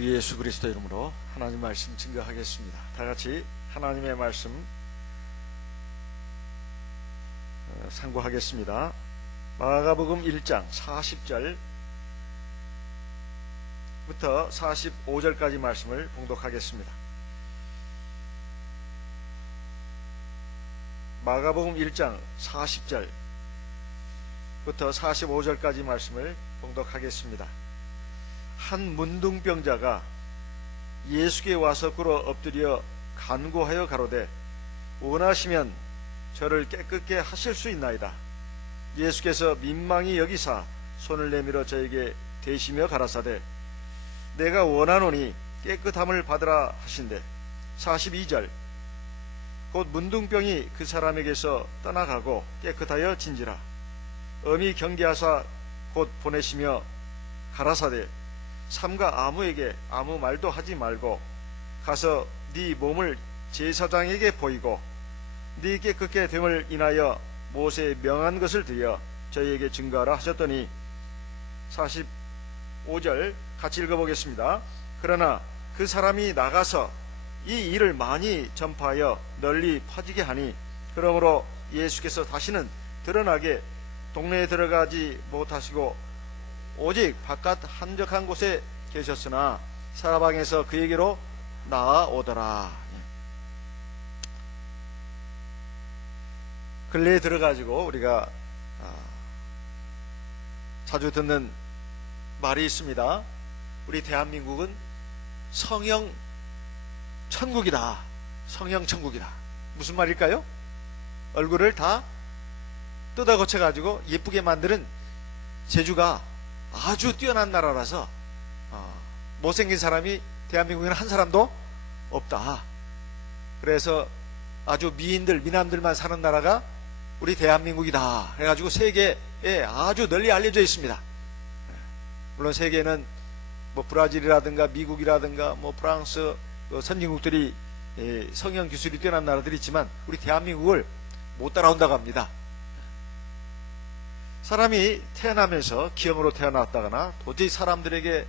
예수 그리스도 이름으로 하나님 말씀 증거하겠습니다. 다 같이 하나님의 말씀 상고하겠습니다. 마가복음 1장 40절부터 45절까지 말씀을 봉독하겠습니다. 마가복음 1장 40절부터 45절까지 말씀을 봉독하겠습니다. 한 문둥병자가 예수께 와서 꿇어 엎드려 간구하여 가로되 원하시면 저를 깨끗게 하실 수 있나이다. 예수께서 민망히 여기사 손을 내밀어 저에게 대시며 가라사대 내가 원하노니 깨끗함을 받으라 하신대. 42절 곧 문둥병이 그 사람에게서 떠나가고 깨끗하여 진지라. 엄히 경계하사 곧 보내시며 가라사대 삼가 아무에게 아무 말도 하지 말고 가서 네 몸을 제사장에게 보이고 네 깨끗게 됨을 인하여 모세에 명한 것을 드려 저희에게 증거하라 하셨더니 45절 같이 읽어보겠습니다. 그러나 그 사람이 나가서 이 일을 많이 전파하여 널리 퍼지게 하니 그러므로 예수께서 다시는 드러나게 동네에 들어가지 못하시고 오직 바깥 한적한 곳에 계셨으나 사방에서 그에게로 나아오더라. 근래에 들어가지고 우리가 자주 듣는 말이 있습니다. 우리 대한민국은 성형 천국이다. 성형 천국이다. 무슨 말일까요? 얼굴을 다 뜯어 고쳐가지고 예쁘게 만드는 재주가 아주 뛰어난 나라라서 못생긴 사람이 대한민국에는 한 사람도 없다. 그래서 아주 미인들 미남들만 사는 나라가 우리 대한민국이다 해가지고 세계에 아주 널리 알려져 있습니다. 물론 세계는 뭐 브라질이라든가 미국이라든가 뭐 프랑스 선진국들이 성형 기술이 뛰어난 나라들이 있지만 우리 대한민국을 못 따라온다고 합니다. 사람이 태어나면서 기형으로 태어났다거나 도저히 사람들에게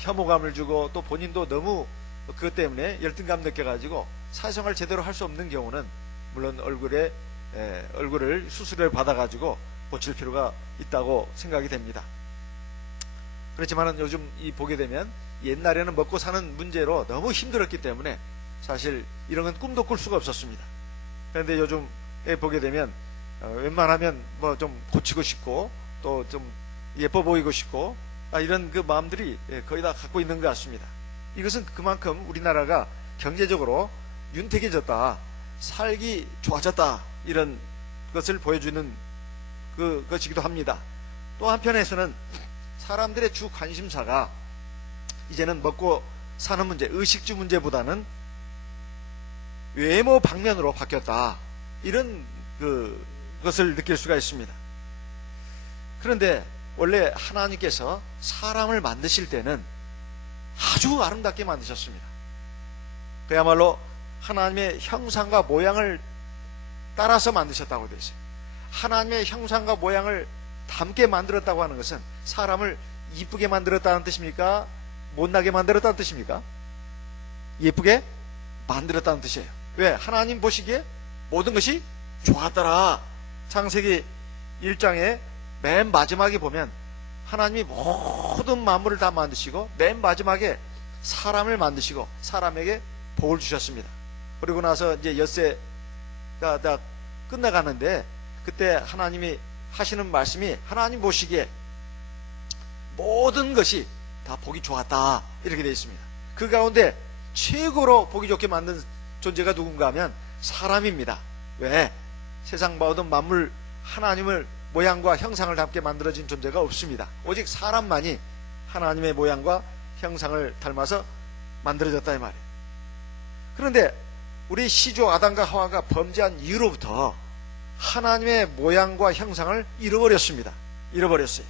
혐오감을 주고 또 본인도 너무 그것 때문에 열등감 느껴가지고 사회생활을 제대로 할 수 없는 경우는 물론 얼굴을 수술을 받아가지고 고칠 필요가 있다고 생각이 됩니다. 그렇지만 요즘 보게 되면 옛날에는 먹고 사는 문제로 너무 힘들었기 때문에 사실 이런 건 꿈도 꿀 수가 없었습니다. 그런데 요즘에 보게 되면 웬만하면 뭐 좀 고치고 싶고 또 좀 예뻐 보이고 싶고 이런 그 마음들이 거의 다 갖고 있는 것 같습니다. 이것은 그만큼 우리나라가 경제적으로 윤택해졌다, 살기 좋아졌다 이런 것을 보여주는 것이기도 합니다. 또 한편에서는 사람들의 주 관심사가 이제는 먹고 사는 문제, 의식주 문제보다는 외모 방면으로 바뀌었다 이런 것을 느낄 수가 있습니다. 그런데 원래 하나님께서 사람을 만드실 때는 아주 아름답게 만드셨습니다. 그야말로 하나님의 형상과 모양을 따라서 만드셨다고 되어 있어요. 하나님의 형상과 모양을 닮게 만들었다고 하는 것은 사람을 이쁘게 만들었다는 뜻입니까? 못나게 만들었다는 뜻입니까? 예쁘게 만들었다는 뜻이에요. 왜? 하나님 보시기에 모든 것이 좋았더라. 창세기 1장에 맨 마지막에 보면 하나님이 모든 만물을 다 만드시고 맨 마지막에 사람을 만드시고 사람에게 복을 주셨습니다. 그리고 나서 이제 엿새가 다 끝나가는데 그때 하나님이 하시는 말씀이 하나님 보시기에 모든 것이 다 복이 좋았다 이렇게 되어 있습니다. 그 가운데 최고로 복이 좋게 만든 존재가 누군가 하면 사람입니다. 왜? 세상 모든 만물 하나님을 모양과 형상을 닮게 만들어진 존재가 없습니다. 오직 사람만이 하나님의 모양과 형상을 닮아서 만들어졌다 이 말이에요. 그런데 우리 시조 아담과 하와가 범죄한 이후로부터 하나님의 모양과 형상을 잃어버렸습니다. 잃어버렸어요.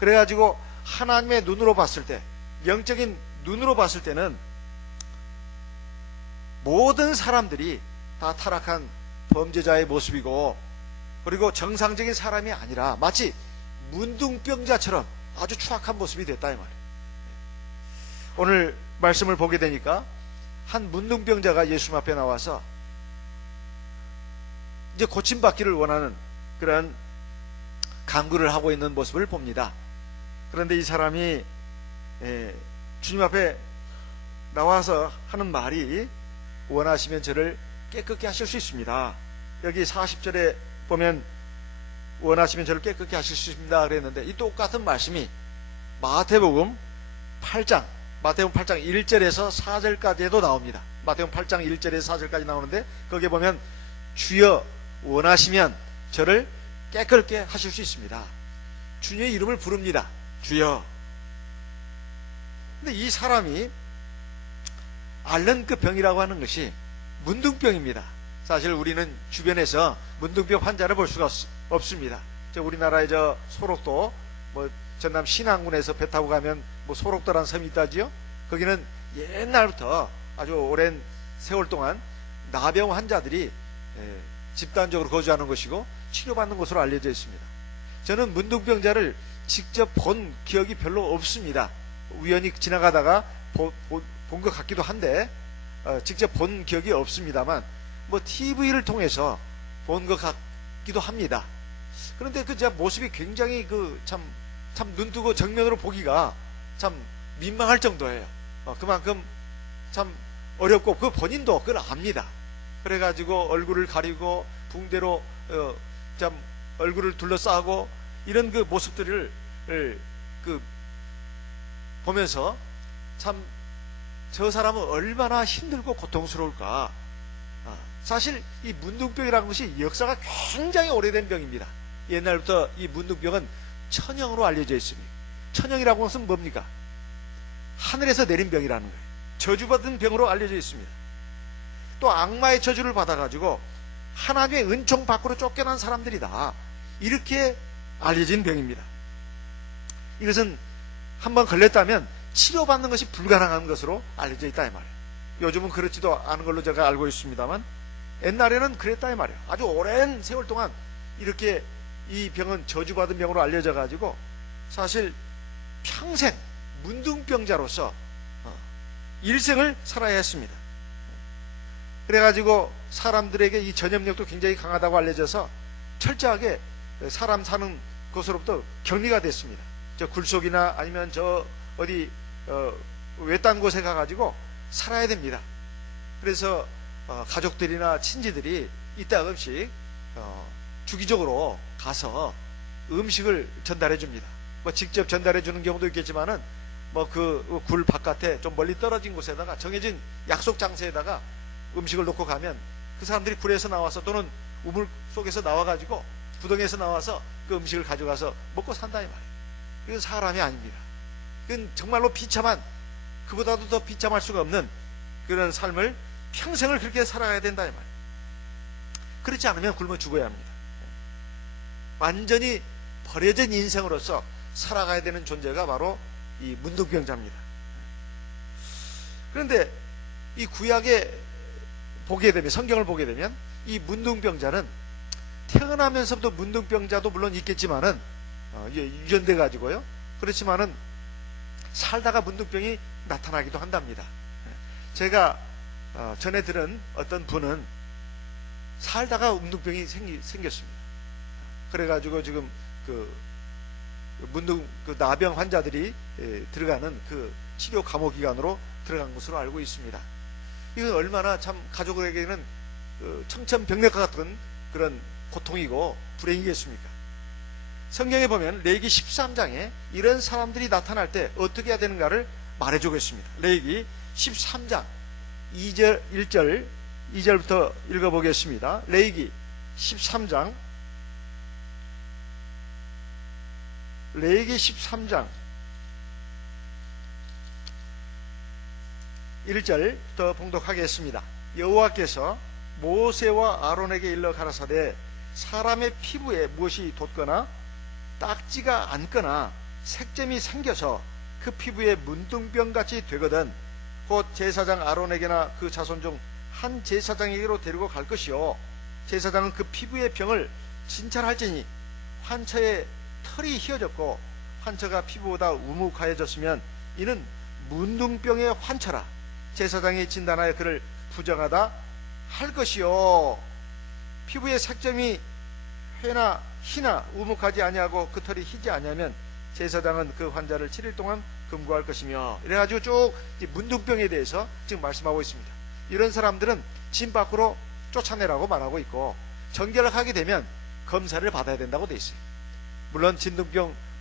그래가지고 하나님의 눈으로 봤을 때, 영적인 눈으로 봤을 때는 모든 사람들이 다 타락한 범죄자의 모습이고 그리고 정상적인 사람이 아니라 마치 문둥병자처럼 아주 추악한 모습이 됐다 이 말이에요. 오늘 말씀을 보게 되니까 한 문둥병자가 예수님 앞에 나와서 이제 고침받기를 원하는 그런 간구를 하고 있는 모습을 봅니다. 그런데 이 사람이 주님 앞에 나와서 하는 말이 원하시면 저를 깨끗게 하실 수 있습니다. 여기 40절에 보면 원하시면 저를 깨끗게 하실 수 있습니다 그랬는데, 이 똑같은 말씀이 마태복음 8장 1절에서 4절까지도 나옵니다. 마태복음 8장 1절에서 4절까지 나오는데, 거기에 보면 주여 원하시면 저를 깨끗게 하실 수 있습니다. 주님의 이름을 부릅니다. 주여. 근데 이 사람이 앓는 그 병이라고 하는 것이 문둥병입니다. 사실 우리는 주변에서 문둥병 환자를 볼 수가 없습니다. 우리나라의 소록도, 전남 신안군에서 배 타고 가면 소록도라는 섬이 있다지요. 거기는 옛날부터 아주 오랜 세월 동안 나병 환자들이 집단적으로 거주하는 것이고 치료받는 것으로 알려져 있습니다. 저는 문둥병자를 직접 본 기억이 별로 없습니다. 우연히 지나가다가 본 것 같기도 한데 직접 본 기억이 없습니다만 TV를 통해서 본 것 같기도 합니다. 그런데 그 모습이 굉장히 참 눈뜨고 정면으로 보기가 참 민망할 정도예요. 그만큼 참 어렵고 그 본인도 그걸 압니다. 그래가지고 얼굴을 가리고 붕대로 참 얼굴을 둘러싸고 이런 그 모습들을 보면서 참 저 사람은 얼마나 힘들고 고통스러울까. 사실 이 문둥병이라는 것이 역사가 굉장히 오래된 병입니다. 옛날부터 이 문둥병은 천형으로 알려져 있습니다. 천형이라고 하는 것은 뭡니까? 하늘에서 내린 병이라는 거예요. 저주받은 병으로 알려져 있습니다. 또 악마의 저주를 받아가지고 하나님의 은총 밖으로 쫓겨난 사람들이다, 이렇게 알려진 병입니다. 이것은 한번 걸렸다면 치료받는 것이 불가능한 것으로 알려져 있다 이 말이에요. 요즘은 그렇지도 않은 걸로 제가 알고 있습니다만 옛날에는 그랬다 이 말이에요. 아주 오랜 세월 동안 이렇게 이 병은 저주받은 병으로 알려져 가지고 사실 평생 문둥병자로서 일생을 살아야 했습니다. 그래가지고 사람들에게 이 전염력도 굉장히 강하다고 알려져서 철저하게 사람 사는 곳으로부터 격리가 됐습니다. 저 굴속이나 아니면 저 어디 외딴 곳에 가가지고 살아야 됩니다. 그래서 가족들이나 친지들이 이따금씩 주기적으로 가서 음식을 전달해 줍니다. 직접 전달해 주는 경우도 있겠지만은 그 굴 바깥에 좀 멀리 떨어진 곳에다가 정해진 약속 장소에다가 음식을 놓고 가면 그 사람들이 굴에서 나와서 또는 우물 속에서 나와가지고 구덩이에서 나와서 그 음식을 가져가서 먹고 산다 이 말이에요. 이건 사람이 아닙니다. 이건 정말로 비참한, 그보다도 더 비참할 수가 없는 그런 삶을 평생을 그렇게 살아가야 된다 이 말이에요. 그렇지 않으면 굶어 죽어야 합니다. 완전히 버려진 인생으로서 살아가야 되는 존재가 바로 이 문둥병자입니다. 그런데 이 구약에 보게 되면, 성경을 보게 되면 이 문둥병자는 태어나면서부터 문둥병자도 물론 있겠지만은 유전돼 가지고요. 그렇지만은 살다가 문둥병이 나타나기도 한답니다. 제가 전에 들은 어떤 분은 살다가 문둥병이 생겼습니다. 그래가지고 지금 나병 환자들이 들어가는 그 치료 감호 기관으로 들어간 것으로 알고 있습니다. 이건 얼마나 참 가족에게는 청천벽력과 같은 그런 고통이고 불행이겠습니까? 성경에 보면 레위기 13장에 이런 사람들이 나타날 때 어떻게 해야 되는가를 말해주겠습니다. 레위기 13장 2절부터 읽어보겠습니다. 레위기 13장 1절부터 봉독하겠습니다. 여호와께서 모세와 아론에게 일러 가라사대 사람의 피부에 무엇이 돋거나 딱지가 앉거나 색점이 생겨서 그 피부에 문둥병같이 되거든 곧 제사장 아론에게나 그 자손 중 한 제사장에게로 데리고 갈 것이요 제사장은 그 피부의 병을 진찰할지니 환처에 털이 휘어졌고 환처가 피부보다 우묵하여졌으면 이는 문둥병의 환처라. 제사장이 진단하여 그를 부정하다 할 것이요. 피부의 색점이 회나 희나 우묵하지 아니하고 그 털이 희지 아니하면 제사장은 그 환자를 7일 동안 금고할 것이며, 이래가지고 쭉 문둥병에 대해서 지금 말씀하고 있습니다. 이런 사람들은 진 밖으로 쫓아내라고 말하고 있고, 정결을 하게 되면 검사를 받아야 된다고 돼 있어요. 물론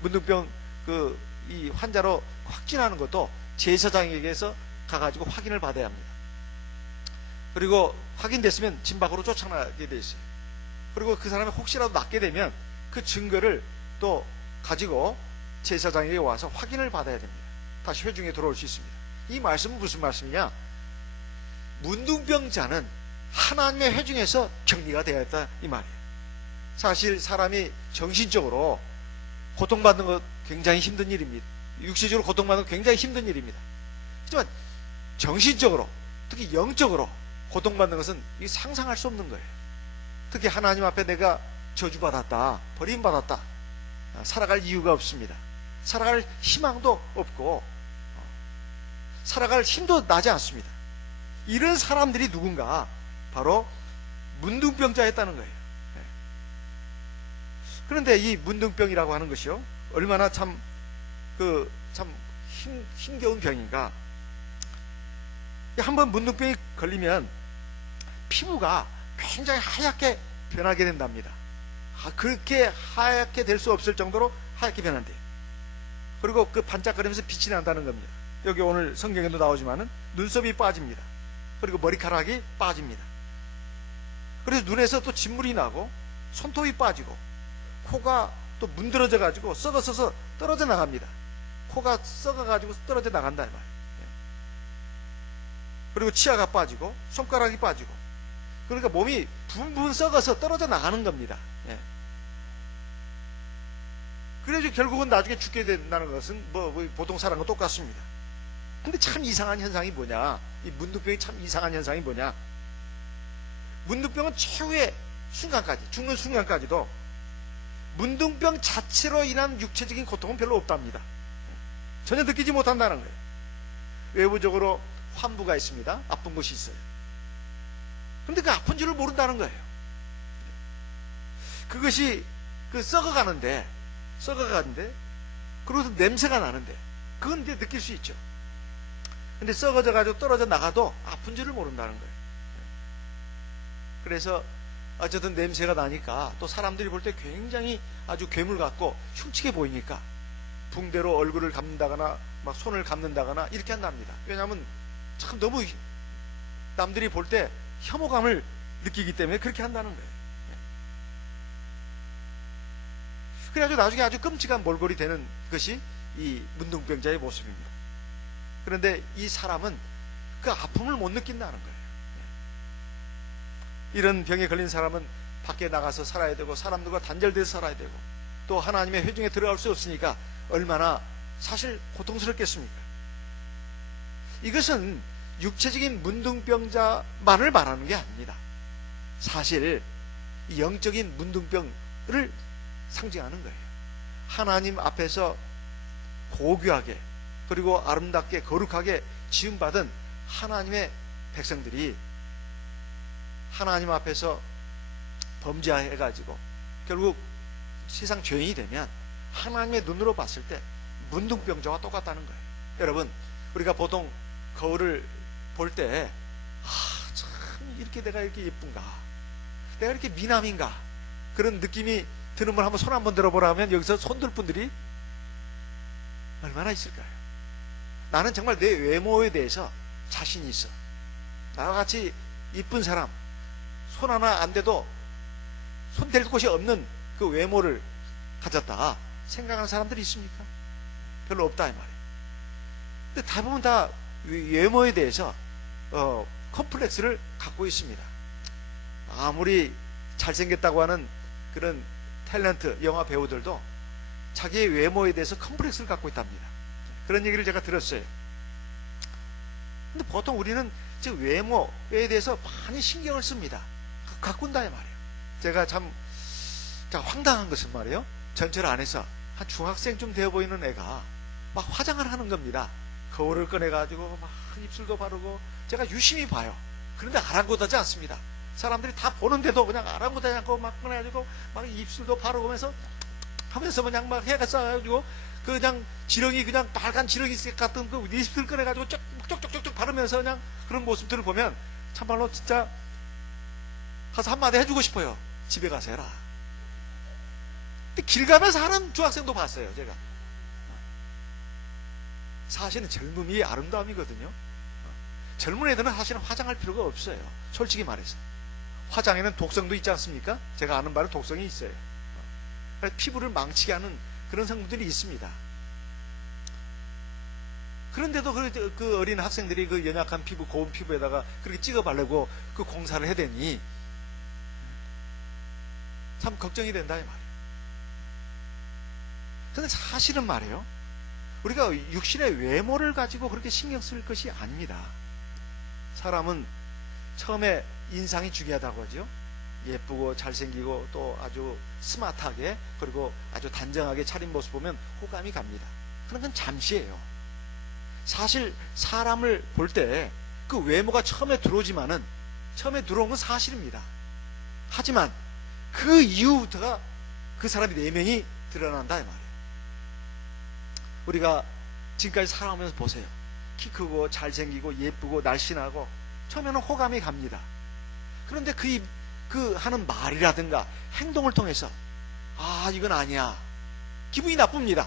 문둥병 이 환자로 확진하는 것도 제사장에게서 가가지고 확인을 받아야 합니다. 그리고 확인됐으면 진 밖으로 쫓아나게 돼 있어요. 그리고 그 사람이 혹시라도 낫게 되면 그 증거를 또 가지고 제사장에게 와서 확인을 받아야 됩니다. 다시 회중에 들어올 수 있습니다. 이 말씀은 무슨 말씀이냐? 문둥병자는 하나님의 회중에서 격리가 되어야 했다 이 말이에요. 사실 사람이 정신적으로 고통받는 것 굉장히 힘든 일입니다. 육체적으로 고통받는 것 굉장히 힘든 일입니다. 하지만 정신적으로, 특히 영적으로 고통받는 것은 상상할 수 없는 거예요. 특히 하나님 앞에 내가 저주받았다, 버림받았다, 살아갈 이유가 없습니다. 살아갈 희망도 없고 살아갈 힘도 나지 않습니다. 이런 사람들이 누군가? 바로 문둥병자였다는 거예요. 그런데 이 문둥병이라고 하는 것이요, 얼마나 참 힘겨운 병인가. 한번 문둥병이 걸리면 피부가 굉장히 하얗게 변하게 된답니다. 그렇게 하얗게 될 수 없을 정도로 하얗게 변한대요. 그리고 그 반짝거리면서 빛이 난다는 겁니다. 여기 오늘 성경에도 나오지만은 눈썹이 빠집니다. 그리고 머리카락이 빠집니다. 그래서 눈에서 또 진물이 나고 손톱이 빠지고 코가 또 문드러져 가지고 썩어서 떨어져 나갑니다. 코가 썩어 가지고 떨어져 나간다 이 말이에요. 그리고 치아가 빠지고 손가락이 빠지고, 그러니까 몸이 분분 썩어서 떨어져 나가는 겁니다. 그래서 결국은 나중에 죽게 된다는 것은 뭐 보통 사람과 똑같습니다. 근데 참 이상한 현상이 뭐냐, 이 문둥병이 참 이상한 현상이 뭐냐, 문둥병은 최후의 순간까지, 죽는 순간까지도 문둥병 자체로 인한 육체적인 고통은 별로 없답니다. 전혀 느끼지 못한다는 거예요. 외부적으로 환부가 있습니다. 아픈 곳이 있어요. 근데 그 아픈 줄을 모른다는 거예요. 그것이 썩어가는데, 그리고 냄새가 나는데, 그건 이제 느낄 수 있죠. 근데 썩어져 가지고 떨어져 나가도 아픈 줄을 모른다는 거예요. 그래서 어쨌든 냄새가 나니까 또 사람들이 볼 때 굉장히 아주 괴물 같고 흉측해 보이니까 붕대로 얼굴을 감는다거나 막 손을 감는다거나 이렇게 한답니다. 왜냐하면 참 너무 남들이 볼 때 혐오감을 느끼기 때문에 그렇게 한다는 거예요. 그래가지고 나중에 아주 끔찍한 몰골이 되는 것이 이 문둥병자의 모습입니다. 그런데 이 사람은 그 아픔을 못 느낀다는 거예요. 이런 병에 걸린 사람은 밖에 나가서 살아야 되고 사람들과 단절돼서 살아야 되고 또 하나님의 회중에 들어갈 수 없으니까 얼마나 사실 고통스럽겠습니까? 이것은 육체적인 문둥병자만을 말하는 게 아닙니다. 사실 영적인 문둥병을 상징하는 거예요. 하나님 앞에서 고귀하게 그리고 아름답게 거룩하게 지음받은 하나님의 백성들이 하나님 앞에서 범죄해가지고 결국 세상 죄인이 되면 하나님의 눈으로 봤을 때 문둥병자와 똑같다는 거예요. 여러분, 우리가 보통 거울을 볼 때 참 이렇게 내가 이렇게 예쁜가, 내가 이렇게 미남인가, 그런 느낌이 드는 분 한번 손 한번 들어보라 하면 여기서 손들 분들이 얼마나 있을까요? 나는 정말 내 외모에 대해서 자신이 있어. 나와 같이 이쁜 사람, 손 하나 안 대도 손 댈 곳이 없는 그 외모를 가졌다 생각하는 사람들이 있습니까? 별로 없다 이 말이에요. 근데 대부분 다 외모에 대해서 컴플렉스를 갖고 있습니다. 아무리 잘생겼다고 하는 그런 탤런트 영화 배우들도 자기의 외모에 대해서 컴플렉스를 갖고 있답니다. 그런 얘기를 제가 들었어요. 근데 보통 우리는 즉 외모에 대해서 많이 신경을 씁니다. 가꾼다 이 말이에요. 제가 참 황당한 것은 말이에요, 전철 안에서 한 중학생쯤 되어 보이는 애가 막 화장을 하는 겁니다. 거울을 꺼내가지고 막 입술도 바르고 제가 유심히 봐요. 그런데 아랑곳하지 않습니다. 사람들이 다 보는데도 그냥 아랑곳하지 않고 막 꺼내가지고 막 입술도 바르면서 하면서 그냥 막 해가 쌓아가지고 그냥 지렁이 그냥 빨간 지렁이 같은 그 립스틱을 꺼내가지고 쪽쪽쪽쪽 바르면서 그냥 그런 모습들을 보면 참말로 진짜 가서 한마디 해주고 싶어요. 집에 가서 해라. 근데 길 가면서 하는 중학생도 봤어요, 제가. 사실은 젊음이 아름다움이거든요. 젊은 애들은 사실은 화장할 필요가 없어요. 솔직히 말해서. 화장에는 독성도 있지 않습니까? 제가 아는 바는 독성이 있어요. 피부를 망치게 하는 그런 성분들이 있습니다. 그런데도 그 어린 학생들이 그 연약한 피부, 고운 피부에다가 그렇게 찍어 바르고 그 공사를 해대니 참 걱정이 된다 이 말이에요. 근데 사실은 말이에요, 우리가 육신의 외모를 가지고 그렇게 신경 쓸 것이 아닙니다. 사람은 처음에 인상이 중요하다고 하죠. 예쁘고 잘생기고 또 아주 스마트하게 그리고 아주 단정하게 차린 모습 보면 호감이 갑니다. 그런 건 잠시예요. 사실 사람을 볼 때 그 외모가 처음에 들어오지만은 처음에 들어온 건 사실입니다. 하지만 그 이후부터가 그 사람의 내면이 드러난다 이 말이에요. 우리가 지금까지 살아오면서 보세요. 키 크고 잘생기고 예쁘고 날씬하고 처음에는 호감이 갑니다. 그런데 그 하는 말이라든가 행동을 통해서 이건 아니야, 기분이 나쁩니다.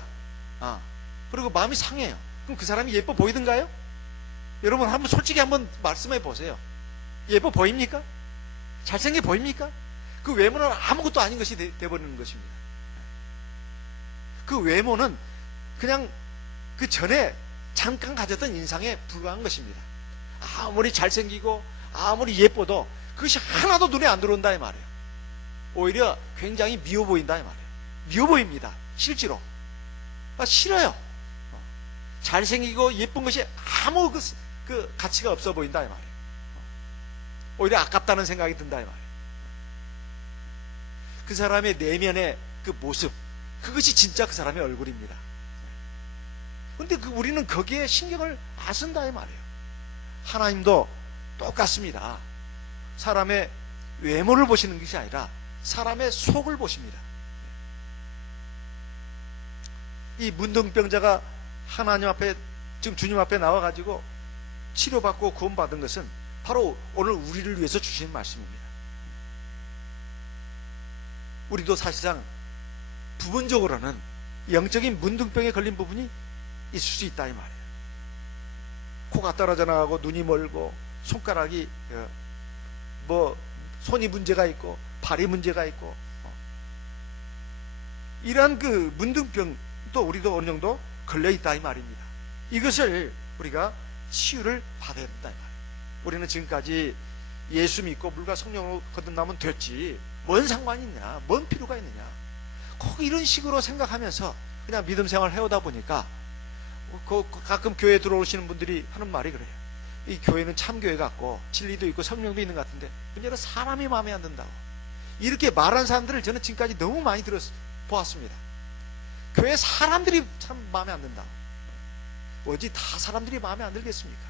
그리고 마음이 상해요. 그럼 그 사람이 예뻐 보이던가요? 여러분 한번 솔직히 한번 말씀해 보세요. 예뻐 보입니까? 잘생겨 보입니까? 그 외모는 아무것도 아닌 것이 돼버리는 것입니다. 그 외모는 그냥 그 전에 잠깐 가졌던 인상에 불과한 것입니다. 아무리 잘생기고 아무리 예뻐도 그것이 하나도 눈에 안 들어온다 이 말이에요. 오히려 굉장히 미워 보인다 이 말이에요. 미워 보입니다. 실제로 싫어요. 잘생기고 예쁜 것이 아무 그 가치가 없어 보인다 이 말이에요. 오히려 아깝다는 생각이 든다 이 말이에요. 그 사람의 내면의 그 모습, 그것이 진짜 그 사람의 얼굴입니다. 근데 우리는 거기에 신경을 안 쓴다 이 말이에요. 하나님도 똑같습니다. 사람의 외모를 보시는 것이 아니라 사람의 속을 보십니다. 이 문둥병자가 하나님 앞에, 지금 주님 앞에 나와가지고 치료받고 구원받은 것은 바로 오늘 우리를 위해서 주신 말씀입니다. 우리도 사실상 부분적으로는 영적인 문둥병에 걸린 부분이 있을 수 있다 이 말이에요. 코가 떨어져 나가고 눈이 멀고 손가락이 손이 문제가 있고 발이 문제가 있고 이러한 그 문둥병도 우리도 어느 정도 걸려 있다 이 말입니다. 이것을 우리가 치유를 받아야 된다 이 말이에요. 우리는 지금까지 예수 믿고 물과 성령으로 거듭나면 됐지, 뭔 상관이 있냐, 뭔 필요가 있느냐, 꼭 이런 식으로 생각하면서 그냥 믿음 생활을 해오다 보니까 가끔 교회에 들어오시는 분들이 하는 말이 그래요. 이 교회는 참교회 같고 진리도 있고 성령도 있는 것 같은데 문제는 사람이 마음에 안 든다고, 이렇게 말하는 사람들을 저는 지금까지 너무 많이 보았습니다. 교회 사람들이 참 마음에 안 든다고. 어디 다 사람들이 마음에 안 들겠습니까?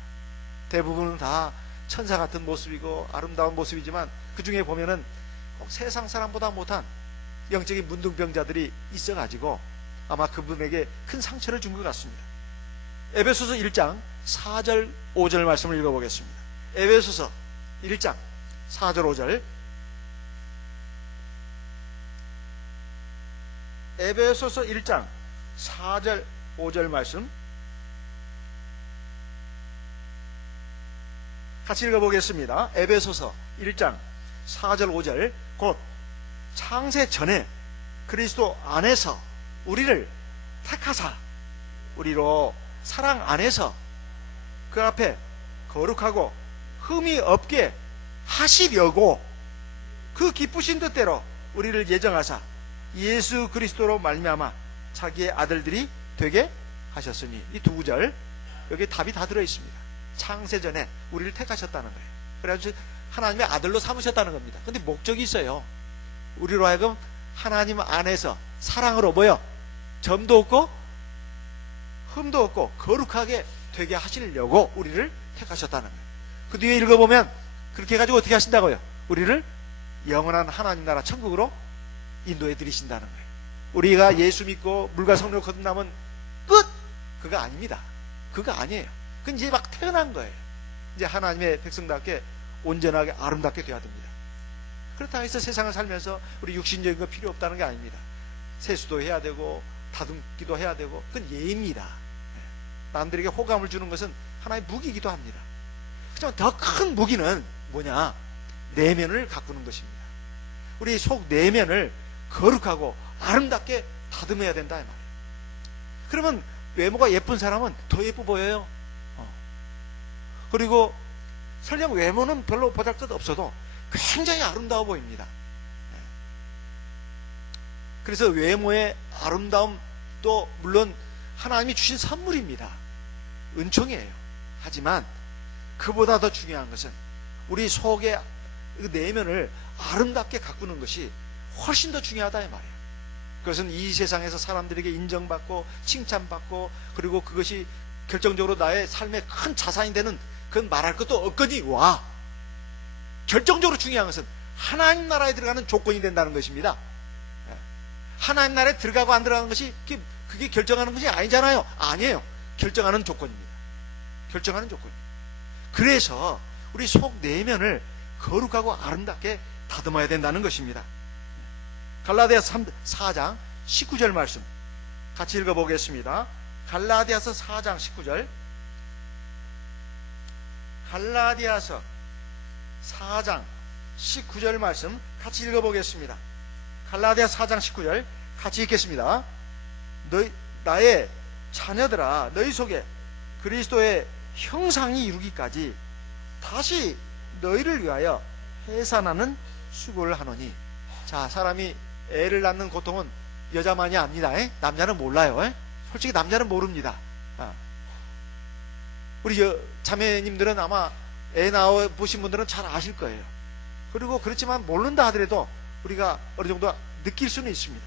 대부분은 다 천사 같은 모습이고 아름다운 모습이지만 그 중에 보면은 꼭 세상 사람보다 못한 영적인 문둥병자들이 있어가지고 아마 그분에게 큰 상처를 준 것 같습니다. 에베소서 1장 4절 5절 말씀을 읽어보겠습니다. 에베소서 1장 4절 5절. 에베소서 1장 4절 5절 말씀 같이 읽어보겠습니다. 에베소서 1장 4절 5절. 곧 창세 전에 그리스도 안에서 우리를 택하사 우리로 사랑 안에서 그 앞에 거룩하고 흠이 없게 하시려고 그 기쁘신 뜻대로 우리를 예정하사 예수 그리스도로 말미암아 자기의 아들들이 되게 하셨으니, 이 두 구절 여기 답이 다 들어있습니다. 창세전에 우리를 택하셨다는 거예요. 그래가지고 하나님의 아들로 삼으셨다는 겁니다. 근데 목적이 있어요. 우리로 하여금 하나님 안에서 사랑으로 점도 없고 흠도 없고 거룩하게 되게 하시려고 우리를 택하셨다는 거예요. 그 뒤에 읽어보면 그렇게 해가지고 어떻게 하신다고요? 우리를 영원한 하나님 나라 천국으로 인도해 드리신다는 거예요. 우리가 예수 믿고 물과 성령을 거듭나면 끝! 그거 아닙니다. 그거 아니에요. 그건 이제 막 태어난 거예요. 이제 하나님의 백성답게 온전하게 아름답게 돼야 됩니다. 그렇다고 해서 세상을 살면서 우리 육신적인 거 필요 없다는 게 아닙니다. 세수도 해야 되고 다듬기도 해야 되고 그건 예입니다. 남들에게 호감을 주는 것은 하나의 무기이기도 합니다. 하지만 더 큰 무기는 뭐냐? 내면을 가꾸는 것입니다. 우리 속 내면을 거룩하고 아름답게 다듬어야 된다 이 말이에요. 그러면 외모가 예쁜 사람은 더 예뻐 보여요. 그리고 설령 외모는 별로 보잘것 없어도 굉장히 아름다워 보입니다. 그래서 외모의 아름다움도 물론 하나님이 주신 선물입니다. 은총이에요. 하지만 그보다 더 중요한 것은 우리 속의 내면을 아름답게 가꾸는 것이 훨씬 더 중요하다 이 말이에요. 그것은 이 세상에서 사람들에게 인정받고 칭찬받고 그리고 그것이 결정적으로 나의 삶의 큰 자산이 되는 그건 말할 것도 없거니와 결정적으로 중요한 것은 하나님 나라에 들어가는 조건이 된다는 것입니다. 하나님 나라에 들어가고 안 들어가는 것이 그게 결정하는 것이 아니잖아요. 아니에요. 결정하는 조건입니다. 결정하는 조건입니다. 그래서 우리 속 내면을 거룩하고 아름답게 다듬어야 된다는 것입니다. 갈라디아서 4장 19절 말씀 같이 읽어보겠습니다. 갈라디아서 4장 19절. 갈라디아서 4장 19절 말씀 같이 읽어보겠습니다. 갈라디아서 4장 19절 같이 읽겠습니다. 나의 자녀들아, 너희 속에 그리스도의 형상이 이루기까지 다시 너희를 위하여 해산하는 수고를 하노니. 자, 사람이 애를 낳는 고통은 여자만이 압니다. 남자는 몰라요. 솔직히 남자는 모릅니다. 우리 자매님들은 아마 애 낳아 보신 분들은 잘 아실 거예요. 그리고 그렇지만 모른다 하더라도 우리가 어느 정도 느낄 수는 있습니다.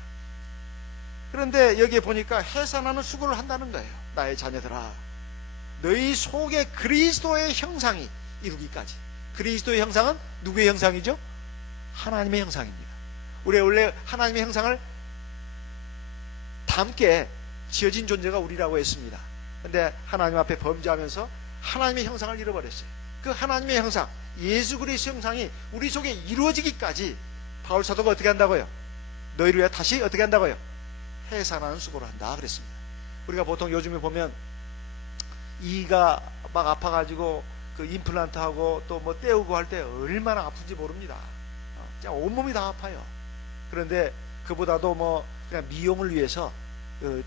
그런데 여기에 보니까 해산하는 수고를 한다는 거예요. 나의 자녀들아, 너희 속에 그리스도의 형상이 이루기까지. 그리스도의 형상은 누구의 형상이죠? 하나님의 형상입니다. 우리 원래 하나님의 형상을 담게 지어진 존재가 우리라고 했습니다. 그런데 하나님 앞에 범죄하면서 하나님의 형상을 잃어버렸어요. 그 하나님의 형상, 예수 그리스도의 형상이 우리 속에 이루어지기까지 바울 사도가 어떻게 한다고요? 너희를 위해 다시 어떻게 한다고요? 해산하는 수고를 한다 그랬습니다. 우리가 보통 요즘에 보면 이가 막 아파가지고 그 임플란트하고 또 뭐 떼우고 할 때 얼마나 아픈지 모릅니다. 진짜 온몸이 다 아파요. 그런데 그보다도 뭐 그냥 미용을 위해서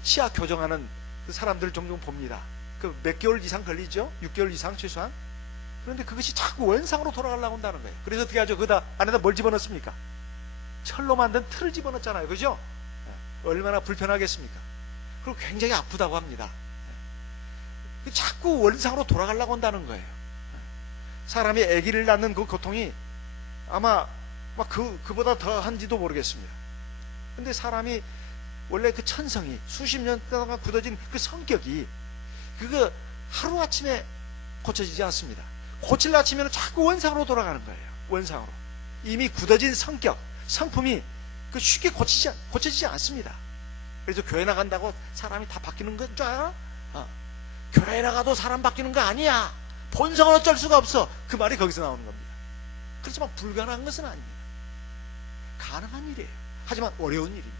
치아 교정하는 그 사람들을 종종 봅니다. 그 몇 개월 이상 걸리죠? 6개월 이상 최소한. 그런데 그것이 자꾸 원상으로 돌아가려고 한다는 거예요. 그래서 어떻게 하죠? 거기다 안에다 뭘 집어넣습니까? 철로 만든 틀을 집어넣잖아요. 그죠? 얼마나 불편하겠습니까? 그리고 굉장히 아프다고 합니다. 자꾸 원상으로 돌아가려고 한다는 거예요. 사람이 아기를 낳는 그 고통이 아마 막 그보다 더 한지도 모르겠습니다. 근데 사람이 원래 그 천성이 수십 년 동안 굳어진 그 성격이 그거 하루아침에 고쳐지지 않습니다. 고치려 치면 자꾸 원상으로 돌아가는 거예요. 원상으로. 이미 굳어진 성격, 성품이 그 쉽게 고쳐지지 않습니다. 그래서 교회 나간다고 사람이 다 바뀌는 건 줄 알아? 교회 나가도 사람 바뀌는 거 아니야. 본성은 어쩔 수가 없어. 그 말이 거기서 나오는 겁니다. 그렇지만 불가능한 것은 아닙니다. 가능한 일이에요. 하지만 어려운 일입니다.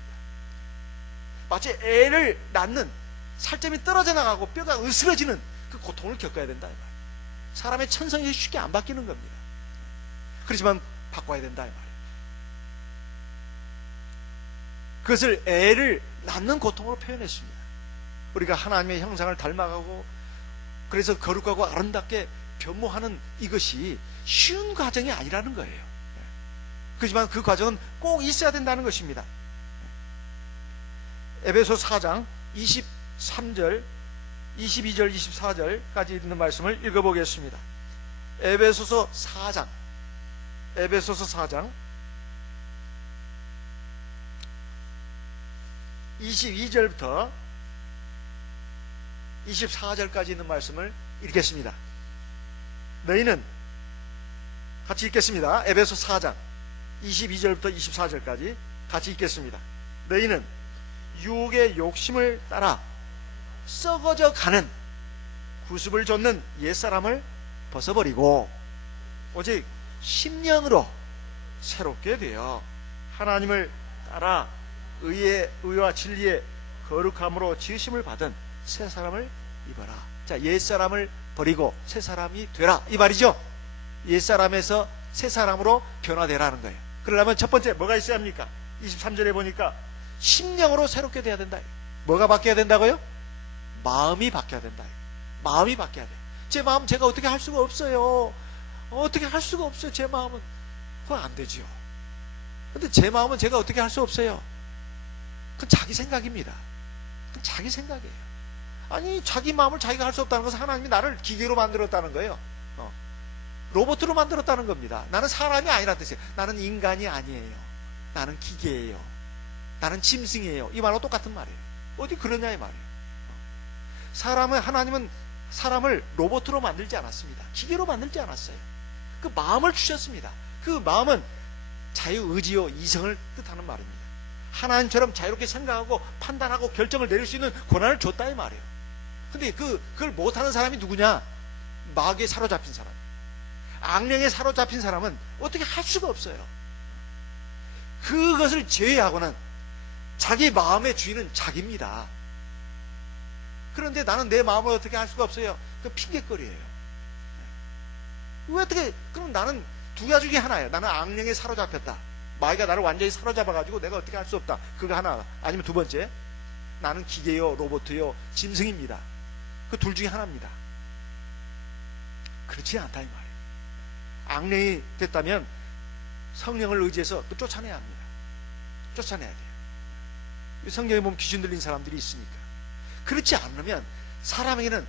마치 애를 낳는 살점이 떨어져 나가고 뼈가 으스러지는 그 고통을 겪어야 된다 이 말이에요. 사람의 천성이 쉽게 안 바뀌는 겁니다. 그렇지만 바꿔야 된다 이 말이에요. 그것을 애를 낳는 고통으로 표현했습니다. 우리가 하나님의 형상을 닮아가고 그래서 거룩하고 아름답게 변모하는 이것이 쉬운 과정이 아니라는 거예요. 그렇지만 그 과정은 꼭 있어야 된다는 것입니다. 에베소 4장 23절 22절 24절까지 있는 말씀을 읽어보겠습니다. 에베소서 4장 22절부터 24절까지 있는 말씀을 읽겠습니다. 너희는 같이 읽겠습니다. 에베소 4장 22절부터 24절까지 같이 읽겠습니다. 너희는 유혹의 욕심을 따라 썩어져 가는 구습을 좇는 옛사람을 벗어버리고 오직 심령으로 새롭게 되어 하나님을 따라 의와 진리의 거룩함으로 지으심을 받은 새 사람을 입어라. 자, 옛사람을 버리고 새 사람이 되라 이 말이죠. 옛사람에서 새 사람으로 변화되라는 거예요. 그러려면 첫 번째 뭐가 있어야 합니까? 23절에 보니까 심령으로 새롭게 돼야 된다. 뭐가 바뀌어야 된다고요? 마음이 바뀌어야 된다. 마음이 바뀌어야 돼. 제 마음 제가 어떻게 할 수가 없어요. 어떻게 할 수가 없어요. 제 마음은. 그건 안 되지요. 근데 제 마음은 제가 어떻게 할 수 없어요. 그건 자기 생각입니다. 그건 자기 생각이에요. 아니, 자기 마음을 자기가 할 수 없다는 것은 하나님이 나를 기계로 만들었다는 거예요. 로봇으로 만들었다는 겁니다. 나는 사람이 아니라는 뜻이에요. 나는 인간이 아니에요. 나는 기계예요. 나는 짐승이에요. 이 말하고 똑같은 말이에요. 어디 그러냐 이 말이에요. 하나님은 사람을 로봇으로 만들지 않았습니다. 기계로 만들지 않았어요. 그 마음을 주셨습니다. 그 마음은 자유의지요 이성을 뜻하는 말입니다. 하나님처럼 자유롭게 생각하고 판단하고 결정을 내릴 수 있는 권한을 줬다 이 말이에요. 근데 그걸 못하는 사람이 누구냐? 마귀에 사로잡힌 사람, 악령에 사로잡힌 사람은 어떻게 할 수가 없어요. 그것을 제외하고는 자기 마음의 주인은 자기입니다. 그런데 나는 내 마음을 어떻게 할 수가 없어요. 그 핑계거리예요. 왜 어떻게? 그럼 나는 두 가지 중에 하나예요. 나는 악령에 사로잡혔다. 마귀가 나를 완전히 사로잡아가지고 내가 어떻게 할 수 없다. 그거 하나. 아니면 두 번째, 나는 기계요, 로봇요, 짐승입니다. 그 둘 중에 하나입니다. 그렇지 않다 이 말이에요. 악령이 됐다면 성령을 의지해서 또 쫓아내야 합니다. 쫓아내야 돼요. 성경에 보면 귀신 들린 사람들이 있으니까. 그렇지 않으면 사람에게는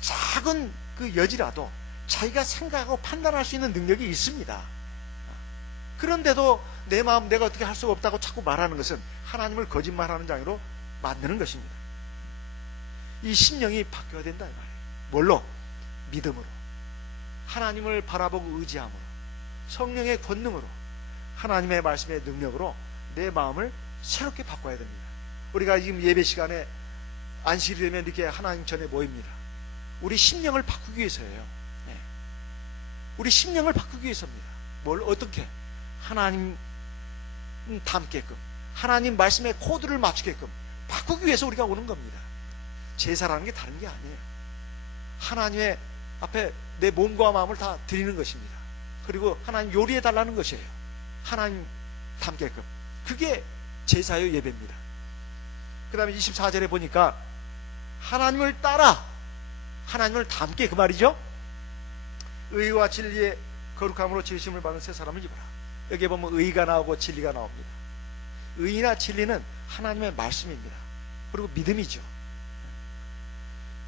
작은 그 여지라도 자기가 생각하고 판단할 수 있는 능력이 있습니다. 그런데도 내 마음 내가 어떻게 할 수가 없다고 자꾸 말하는 것은 하나님을 거짓말하는 장으로 만드는 것입니다. 이 심령이 바뀌어야 된다 이 말이에요. 뭘로? 믿음으로, 하나님을 바라보고 의지함으로, 성령의 권능으로, 하나님의 말씀의 능력으로 내 마음을 새롭게 바꿔야 됩니다. 우리가 지금 예배 시간에 안식일이 되면 이렇게 하나님 전에 모입니다. 우리 심령을 바꾸기 위해서예요. 네. 우리 심령을 바꾸기 위해서입니다. 뭘 어떻게? 하나님 닮게끔, 하나님 말씀의 코드를 맞추게끔 바꾸기 위해서 우리가 오는 겁니다. 제사라는 게 다른 게 아니에요. 하나님의 앞에 내 몸과 마음을 다 드리는 것입니다. 그리고 하나님 요리해 달라는 것이에요. 하나님 닮게끔. 그게 제사요 예배입니다. 그 다음에 24절에 보니까 하나님을 따라 하나님을 닮게, 그 말이죠. 의와 진리의 거룩함으로 지으심을 받은 새 사람을 입어라. 여기에 보면 의가 나오고 진리가 나옵니다. 의나 진리는 하나님의 말씀입니다. 그리고 믿음이죠.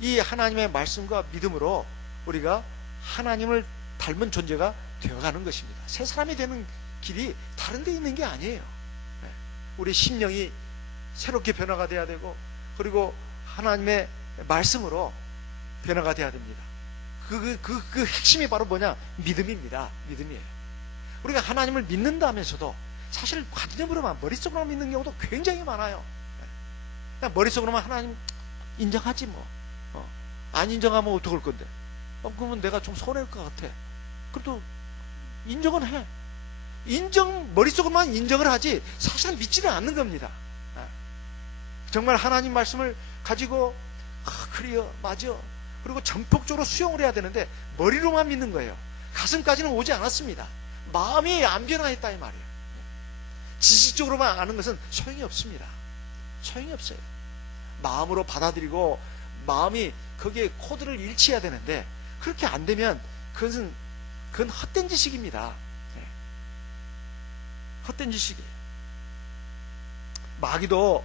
이 하나님의 말씀과 믿음으로 우리가 하나님을 닮은 존재가 되어가는 것입니다. 새 사람이 되는 길이 다른 데 있는 게 아니에요. 우리 심령이 새롭게 변화가 돼야 되고, 그리고 하나님의 말씀으로 변화가 돼야 됩니다. 그 핵심이 바로 뭐냐? 믿음입니다. 믿음이에요. 우리가 하나님을 믿는다면서도 사실 관념으로만, 머릿속으로만 믿는 경우도 굉장히 많아요. 그냥 머릿속으로만 하나님 인정하지 뭐. 안 인정하면 어떡할 건데? 그러면 내가 좀 손해일 것 같아. 그래도 인정은 해. 머릿속으로만 인정을 하지 사실은 믿지는 않는 겁니다. 정말 하나님 말씀을 가지고 그래요, 맞아, 그리고 전폭적으로 수용을 해야 되는데 머리로만 믿는 거예요. 가슴까지는 오지 않았습니다. 마음이 안 변화했다 이 말이에요. 지식적으로만 아는 것은 소용이 없습니다. 소용이 없어요. 마음으로 받아들이고 마음이 거기에 코드를 일치해야 되는데 그렇게 안 되면 그건 헛된 지식입니다. 헛된 지식이에요. 마귀도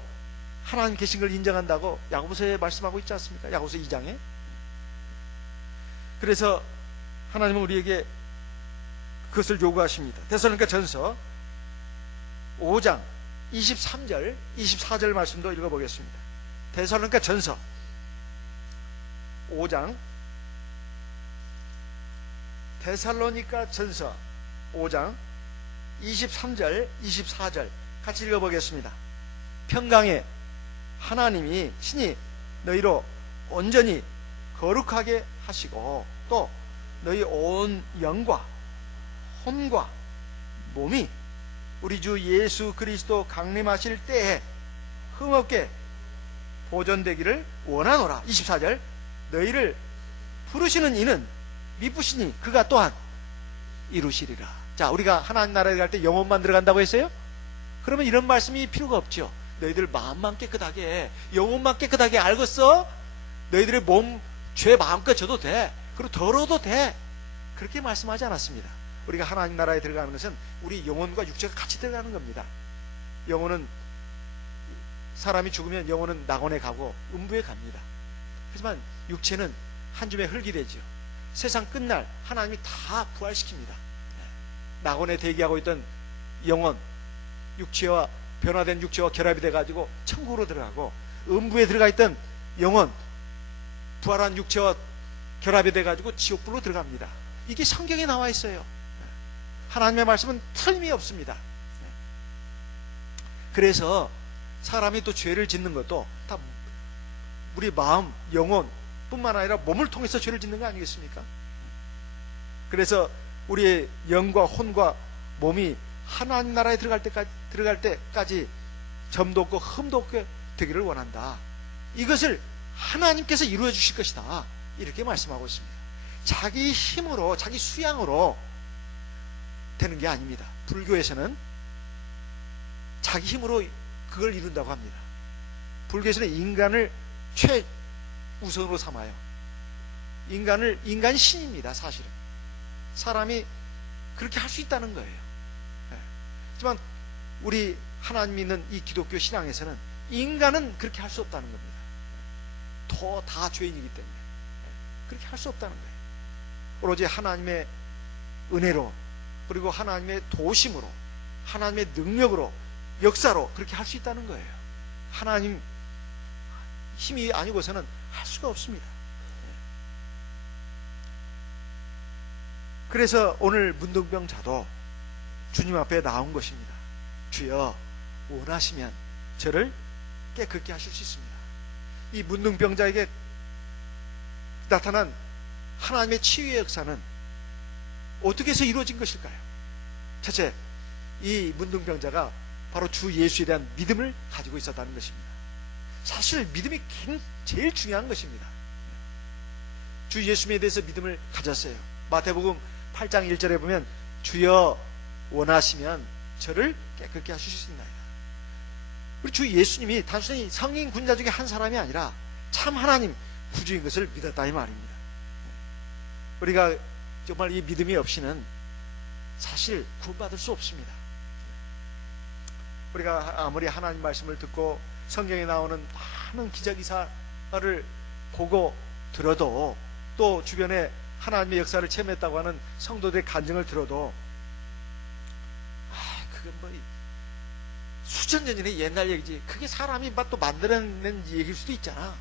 하나님 계신 걸 인정한다고 야고보서에 말씀하고 있지 않습니까? 야고보서 2장에. 그래서 하나님은 우리에게 그것을 요구하십니다. 데살로니가 전서 5장 23절 24절 말씀도 읽어보겠습니다. 데살로니가 전서 5장 데살로니가 전서 5장 23절 24절 같이 읽어보겠습니다. 평강에 하나님이 친히 너희로 온전히 거룩하게 하시고 또 너희 온 영과 혼과 몸이 우리 주 예수 그리스도 강림하실 때에 흠없게 보존되기를 원하노라. 24절 너희를 부르시는 이는 미쁘시니 그가 또한 이루시리라. 자, 우리가 하나님 나라에 갈 때 영혼만 들어간다고 했어요? 그러면 이런 말씀이 필요가 없죠. 너희들 마음만 깨끗하게 영혼만 깨끗하게 알겠어? 너희들의 몸 죄 마음껏 져도 돼. 그리고 더러워도 돼. 그렇게 말씀하지 않았습니다. 우리가 하나님 나라에 들어가는 것은 우리 영혼과 육체가 같이 들어가는 겁니다. 영혼은 사람이 죽으면 영혼은 낙원에 가고 음부에 갑니다. 하지만 육체는 한 줌의 흙이 되죠. 세상 끝날 하나님이 다 부활시킵니다. 낙원에 대기하고 있던 영혼, 육체와 변화된 육체와 결합이 돼가지고 천국으로 들어가고, 음부에 들어가 있던 영혼, 부활한 육체와 결합이 돼가지고 지옥불로 들어갑니다. 이게 성경에 나와 있어요. 하나님의 말씀은 틀림이 없습니다. 그래서 사람이 또 죄를 짓는 것도 다 우리 마음, 영혼 뿐만 아니라 몸을 통해서 죄를 짓는 거 아니겠습니까? 그래서 우리의 영과 혼과 몸이 하나님 나라에 들어갈 때까지 점도 없고 흠도 없게 되기를 원한다. 이것을 하나님께서 이루어 주실 것이다. 이렇게 말씀하고 있습니다. 자기 힘으로, 자기 수양으로 되는 게 아닙니다. 불교에서는 자기 힘으로 그걸 이룬다고 합니다. 불교에서는 인간을 최우선으로 삼아요. 인간이 신입니다. 사실은 사람이 그렇게 할 수 있다는 거예요. 하지만 우리 하나님 믿는 이 기독교 신앙에서는 인간은 그렇게 할 수 없다는 겁니다. 다 죄인이기 때문에 그렇게 할 수 없다는 거예요. 오로지 하나님의 은혜로, 그리고 하나님의 도심으로, 하나님의 능력으로, 역사로 그렇게 할 수 있다는 거예요. 하나님 힘이 아니고서는 할 수가 없습니다. 그래서 오늘 문둥병자도 주님 앞에 나온 것입니다. 주여, 원하시면 저를 깨끗게 하실 수 있습니다. 이 문둥병자에게 나타난 하나님의 치유의 역사는 어떻게 해서 이루어진 것일까요? 첫째, 이 문둥병자가 바로 주 예수에 대한 믿음을 가지고 있었다는 것입니다. 사실 믿음이 제일 중요한 것입니다. 주 예수님에 대해서 믿음을 가졌어요. 마태복음 8장 1절에 보면 주여 원하시면 저를 깨끗게 하실 수 있나이다. 우리 주 예수님이 단순히 성인 군자 중에 한 사람이 아니라 참 하나님 구주인 것을 믿었다 이 말입니다. 우리가 정말 이 믿음이 없이는 사실 구원받을 수 없습니다. 우리가 아무리 하나님 말씀을 듣고 성경에 나오는 많은 기적이사를 보고 들어도, 또 주변에 하나님의 역사를 체험했다고 하는 성도들의 간증을 들어도 그건 뭐 수천 년 전의 옛날 얘기지, 그게 사람이 또 만들어낸 얘기일 수도 있잖아.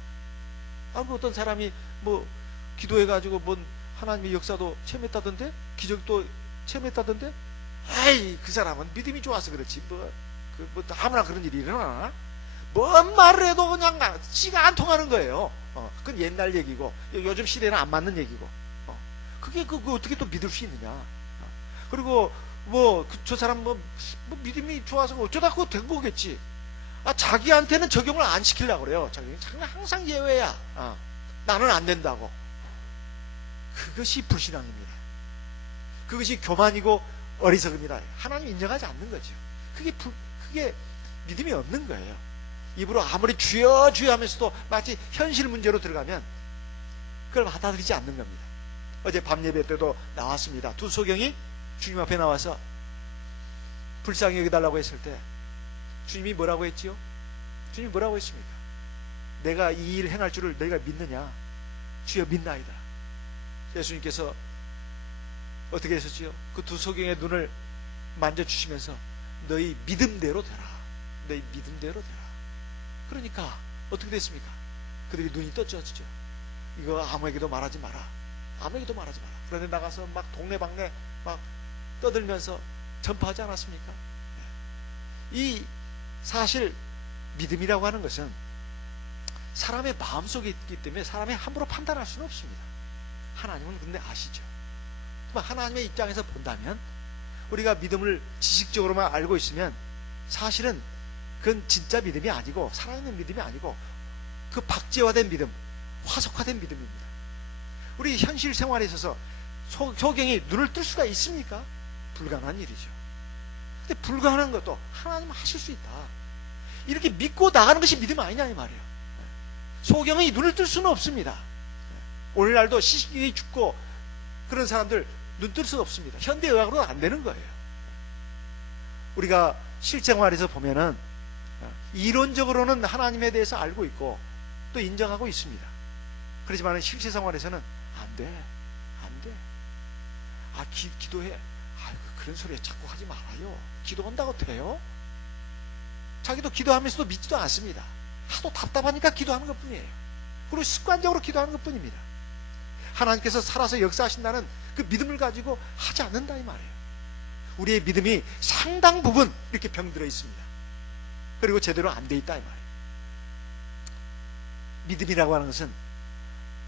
뭐 어떤 사람이 뭐 기도해가지고 뭔 하나님의 역사도 체험했다던데, 기적도 체험했다던데, 그 사람은 믿음이 좋아서 그렇지 뭐 아무나 그런 일이 일어나나? 뭔 말을 해도 그냥 씨가 안 통하는 거예요. 그건 옛날 얘기고 요즘 시대는 안 맞는 얘기고, 그게 어떻게 또 믿을 수 있느냐? 그리고 저 사람 믿음이 좋아서 어쩌다 그거 된 거겠지. 자기한테는 적용을 안 시키려고 그래요. 자기는 항상 예외야. 나는 안 된다고. 그것이 불신앙입니다. 그것이 교만이고 어리석음이다. 하나님 인정하지 않는 거죠. 그게 믿음이 없는 거예요. 입으로 아무리 주여 주여 하면서도 마치 현실 문제로 들어가면 그걸 받아들이지 않는 겁니다. 어제 밤 예배 때도 나왔습니다. 두 소경이 주님 앞에 나와서 불쌍히 여기달라고 했을 때 주님이 뭐라고 했지요? 주님이 뭐라고 했습니까? 내가 이 일 행할 줄을 너희가 믿느냐? 주여 믿나이다. 예수님께서 어떻게 하셨지요? 그 두 소경의 눈을 만져주시면서 너희 믿음대로 되라. 너희 믿음대로 되라. 그러니까 어떻게 됐습니까? 그들이 눈이 떠져지죠. 이거 아무에게도 말하지 마라. 아무에게도 말하지 마라. 그런데 나가서 막 동네방네 막 떠들면서 전파하지 않았습니까? 이 사실 믿음이라고 하는 것은 사람의 마음속에 있기 때문에 사람이 함부로 판단할 수는 없습니다. 하나님은 근데 아시죠. 하나님의 입장에서 본다면 우리가 믿음을 지식적으로만 알고 있으면 사실은 그건 진짜 믿음이 아니고 살아있는 믿음이 아니고 그 박제화된 믿음, 화석화된 믿음입니다. 우리 현실 생활에 있어서 소경이 눈을 뜰 수가 있습니까? 불가능한 일이죠. 근데 불가능한 것도 하나님은 하실 수 있다. 이렇게 믿고 나가는 것이 믿음 아니냐 이 말이에요. 소경이 눈을 뜰 수는 없습니다. 오늘날도 시식이 죽고 그런 사람들 눈 뜰 수 없습니다. 현대의학으로는 안 되는 거예요. 우리가 실생활에서 보면은 이론적으로는 하나님에 대해서 알고 있고 또 인정하고 있습니다. 그렇지만 실제 생활에서는 안 돼. 안 돼. 기도해. 그런 소리 자꾸 하지 말아요. 기도한다고 돼요? 자기도 기도하면서도 믿지도 않습니다. 하도 답답하니까 기도하는 것 뿐이에요. 그리고 습관적으로 기도하는 것 뿐입니다. 하나님께서 살아서 역사하신다는 그 믿음을 가지고 하지 않는다 이 말이에요. 우리의 믿음이 상당 부분 이렇게 병들어 있습니다. 그리고 제대로 안 돼 있다 이 말이에요. 믿음이라고 하는 것은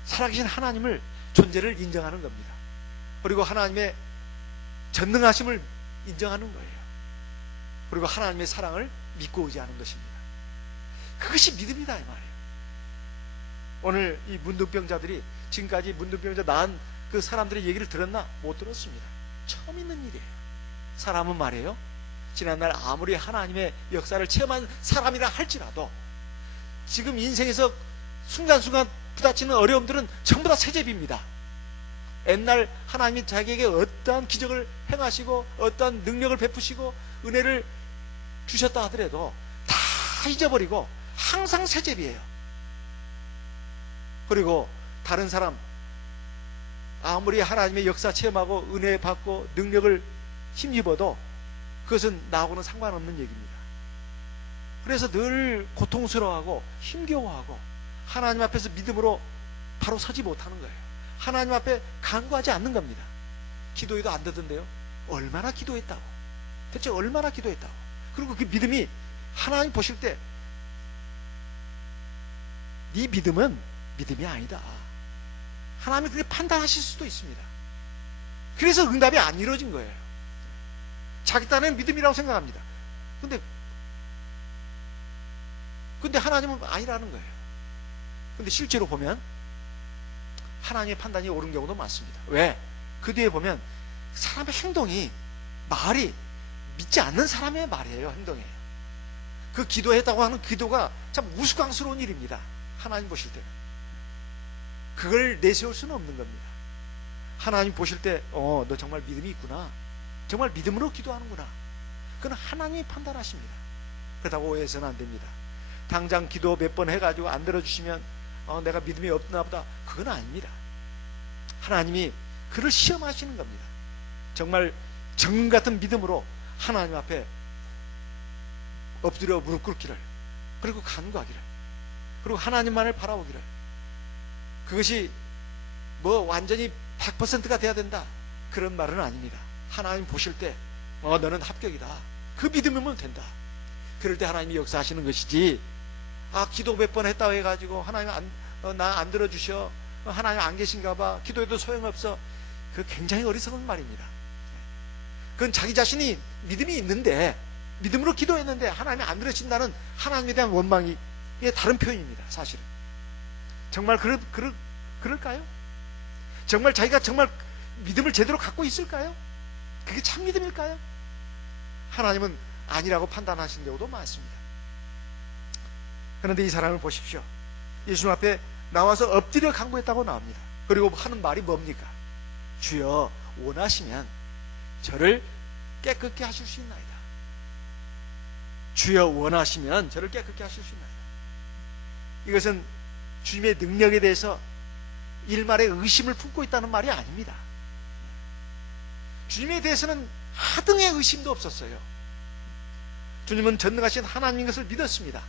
살아계신 하나님을 존재를 인정하는 겁니다. 그리고 하나님의 전능하심을 인정하는 거예요. 그리고 하나님의 사랑을 믿고 의지하는 것입니다. 그것이 믿음이다 이 말이에요. 오늘 이 문둥병자들이 지금까지 문둥병자 나은 그 사람들의 얘기를 들었나? 못 들었습니다. 처음 있는 일이에요. 사람은 말이에요, 지난날 아무리 하나님의 역사를 체험한 사람이라 할지라도 지금 인생에서 순간순간 부딪히는 어려움들은 전부 다 새집입니다. 옛날 하나님이 자기에게 어떠한 기적을 행하시고 어떠한 능력을 베푸시고 은혜를 주셨다 하더라도 다 잊어버리고 항상 새집이에요. 그리고 다른 사람 아무리 하나님의 역사 체험하고 은혜 받고 능력을 힘입어도 그것은 나하고는 상관없는 얘기입니다. 그래서 늘 고통스러워하고 힘겨워하고 하나님 앞에서 믿음으로 바로 서지 못하는 거예요. 하나님 앞에 간구하지 않는 겁니다. 기도해도 안 되던데요. 얼마나 기도했다고, 대체 얼마나 기도했다고. 그리고 그 믿음이 하나님 보실 때 네 믿음은 믿음이 아니다, 하나님이 그렇게 판단하실 수도 있습니다. 그래서 응답이 안 이루어진 거예요. 자기 딴에는 믿음이라고 생각합니다. 근데 하나님은 아니라는 거예요. 근데 실제로 보면 하나님의 판단이 옳은 경우도 많습니다. 왜? 그 뒤에 보면 사람의 행동이, 말이 믿지 않는 사람의 말이에요. 행동이에요. 그 기도했다고 하는 기도가 참 우스꽝스러운 일입니다. 하나님 보실 때는 그걸 내세울 수는 없는 겁니다. 하나님 보실 때 너 정말 믿음이 있구나, 정말 믿음으로 기도하는구나, 그건 하나님이 판단하십니다. 그렇다고 오해해서는 안 됩니다. 당장 기도 몇 번 해가지고 안 들어주시면 내가 믿음이 없나 보다, 그건 아닙니다. 하나님이 그를 시험하시는 겁니다. 정말 정 같은 믿음으로 하나님 앞에 엎드려 무릎 꿇기를, 그리고 간구하기를, 그리고 하나님만을 바라보기를. 그것이 뭐 완전히 100%가 돼야 된다, 그런 말은 아닙니다. 하나님 보실 때 너는 합격이다, 그 믿음이면 된다. 그럴 때 하나님이 역사하시는 것이지, 기도 몇 번 했다고 해가지고 하나님 나 안 들어주셔, 하나님 안 계신가 봐, 기도해도 소용없어, 그 굉장히 어리석은 말입니다. 그건 자기 자신이 믿음이 있는데, 믿음으로 기도했는데 하나님이 안 들으신다는 하나님에 대한 원망이 다른 표현입니다. 사실은 정말 그럴까요? 정말 자기가 정말 믿음을 제대로 갖고 있을까요? 그게 참 믿음일까요? 하나님은 아니라고 판단하신 경우도 많습니다. 그런데 이 사람을 보십시오. 예수님 앞에 나와서 엎드려 간구했다고 나옵니다. 그리고 하는 말이 뭡니까? 주여 원하시면 저를 깨끗게 하실 수 있나이다. 주여 원하시면 저를 깨끗게 하실 수 있나이다. 이것은 주님의 능력에 대해서 일말의 의심을 품고 있다는 말이 아닙니다. 주님에 대해서는 하등의 의심도 없었어요. 주님은 전능하신 하나님인 것을 믿었습니다.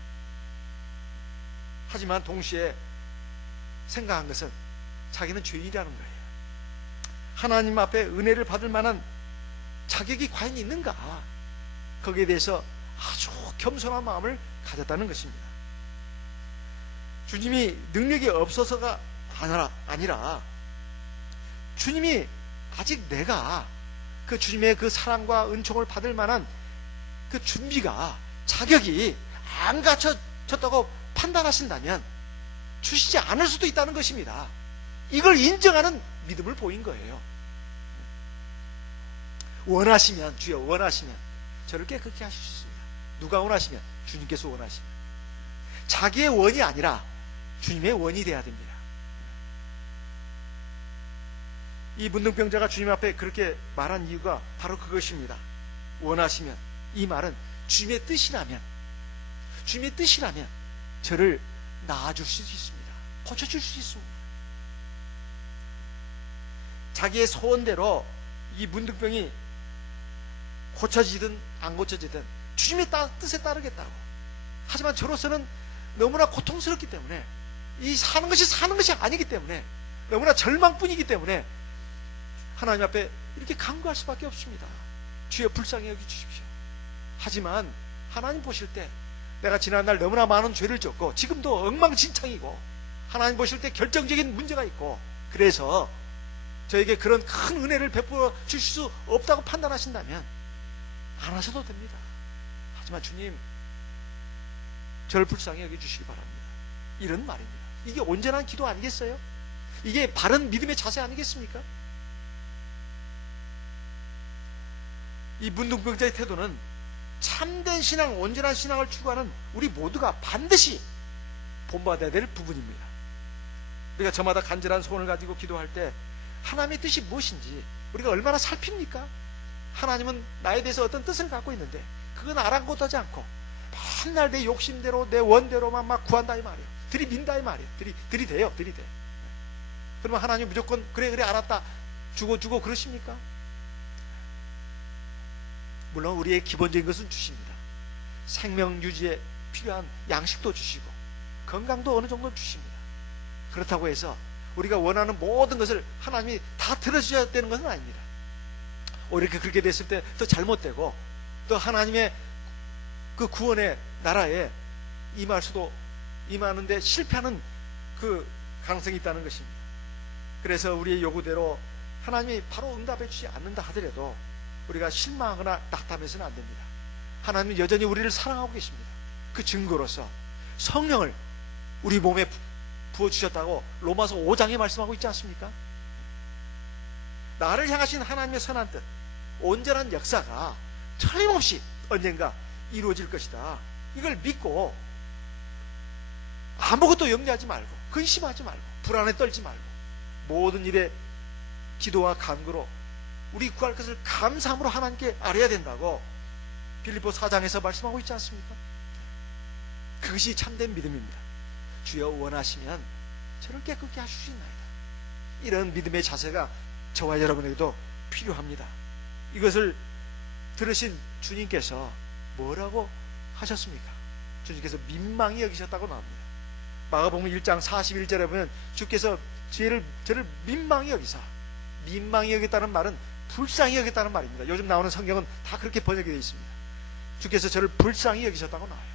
하지만 동시에 생각한 것은 자기는 죄인이라는 거예요. 하나님 앞에 은혜를 받을 만한 자격이 과연 있는가? 거기에 대해서 아주 겸손한 마음을 가졌다는 것입니다. 주님이 능력이 없어서가 아니라 주님이 아직 내가 그 주님의 그 사랑과 은총을 받을 만한 그 준비가, 자격이 안 갖춰졌다고 판단하신다면 주시지 않을 수도 있다는 것입니다. 이걸 인정하는 믿음을 보인 거예요. 원하시면, 주여 원하시면 저를 깨끗게 하실 수 있습니다. 누가 원하시면? 주님께서 원하시면. 자기의 원이 아니라 주님의 원이 되어야 됩니다. 이 문둥병자가 주님 앞에 그렇게 말한 이유가 바로 그것입니다. 원하시면, 이 말은 주님의 뜻이라면 저를 낳아줄 수 있습니다. 고쳐줄 수 있습니다. 자기의 소원대로 이 문둥병이 고쳐지든 안 고쳐지든 주님의 뜻에 따르겠다고. 하지만 저로서는 너무나 고통스럽기 때문에, 이 사는 것이 아니기 때문에, 너무나 절망뿐이기 때문에 하나님 앞에 이렇게 간구할 수밖에 없습니다. 주여 불쌍히 여겨주십시오. 하지만 하나님 보실 때 내가 지난날 너무나 많은 죄를 졌고 지금도 엉망진창이고, 하나님 보실 때 결정적인 문제가 있고, 그래서 저에게 그런 큰 은혜를 베풀어 주실 수 없다고 판단하신다면 안 하셔도 됩니다. 하지만 주님, 저를 불쌍히 여겨주시기 바랍니다. 이런 말입니다. 이게 온전한 기도 아니겠어요? 이게 바른 믿음의 자세 아니겠습니까? 이 문둥병자의 태도는 참된 신앙, 온전한 신앙을 추구하는 우리 모두가 반드시 본받아야 될 부분입니다. 우리가 저마다 간절한 소원을 가지고 기도할 때 하나님의 뜻이 무엇인지 우리가 얼마나 살핍니까? 하나님은 나에 대해서 어떤 뜻을 갖고 있는데 그건 아랑곳하지 않고 맨날 내 욕심대로, 내 원대로만 막 구한다 이 말이에요. 들이민다 이 말이에요. 들이대요. 그러면 하나님 무조건 그래 알았다 주고 그러십니까? 물론 우리의 기본적인 것은 주십니다. 생명 유지에 필요한 양식도 주시고 건강도 어느 정도 주십니다. 그렇다고 해서 우리가 원하는 모든 것을 하나님이 다 들어주셔야 되는 것은 아닙니다. 오히려 그렇게 됐을 때 더 잘못되고, 또 하나님의 그 구원의 나라에 임하는데 실패하는 그 가능성이 있다는 것입니다. 그래서 우리의 요구대로 하나님이 바로 응답해 주지 않는다 하더라도 우리가 실망하거나 낙담해서는 안 됩니다. 하나님은 여전히 우리를 사랑하고 계십니다. 그 증거로서 성령을 우리 몸에 부어주셨다고 로마서 5장에 말씀하고 있지 않습니까? 나를 향하신 하나님의 선한 뜻, 온전한 역사가 틀림없이 언젠가 이루어질 것이다. 이걸 믿고 아무것도 염려하지 말고, 근심하지 말고, 불안에 떨지 말고, 모든 일에 기도와 간구로 우리 구할 것을 감사함으로 하나님께 아뢰어야 된다고 빌립보 4장에서 말씀하고 있지 않습니까? 그것이 참된 믿음입니다. 주여 원하시면 저를 깨끗게 하시나이다. 이런 믿음의 자세가 저와 여러분에게도 필요합니다. 이것을 들으신 주님께서 뭐라고 하셨습니까? 주님께서 민망히 여기셨다고 나옵니다. 마가복음 1장 41절에 보면 주께서 저를 민망히 여기사, 민망히 여겼다는 말은 불쌍히 여겼다는 말입니다. 요즘 나오는 성경은 다 그렇게 번역이 되어 있습니다. 주께서 저를 불쌍히 여기셨다고 나와요.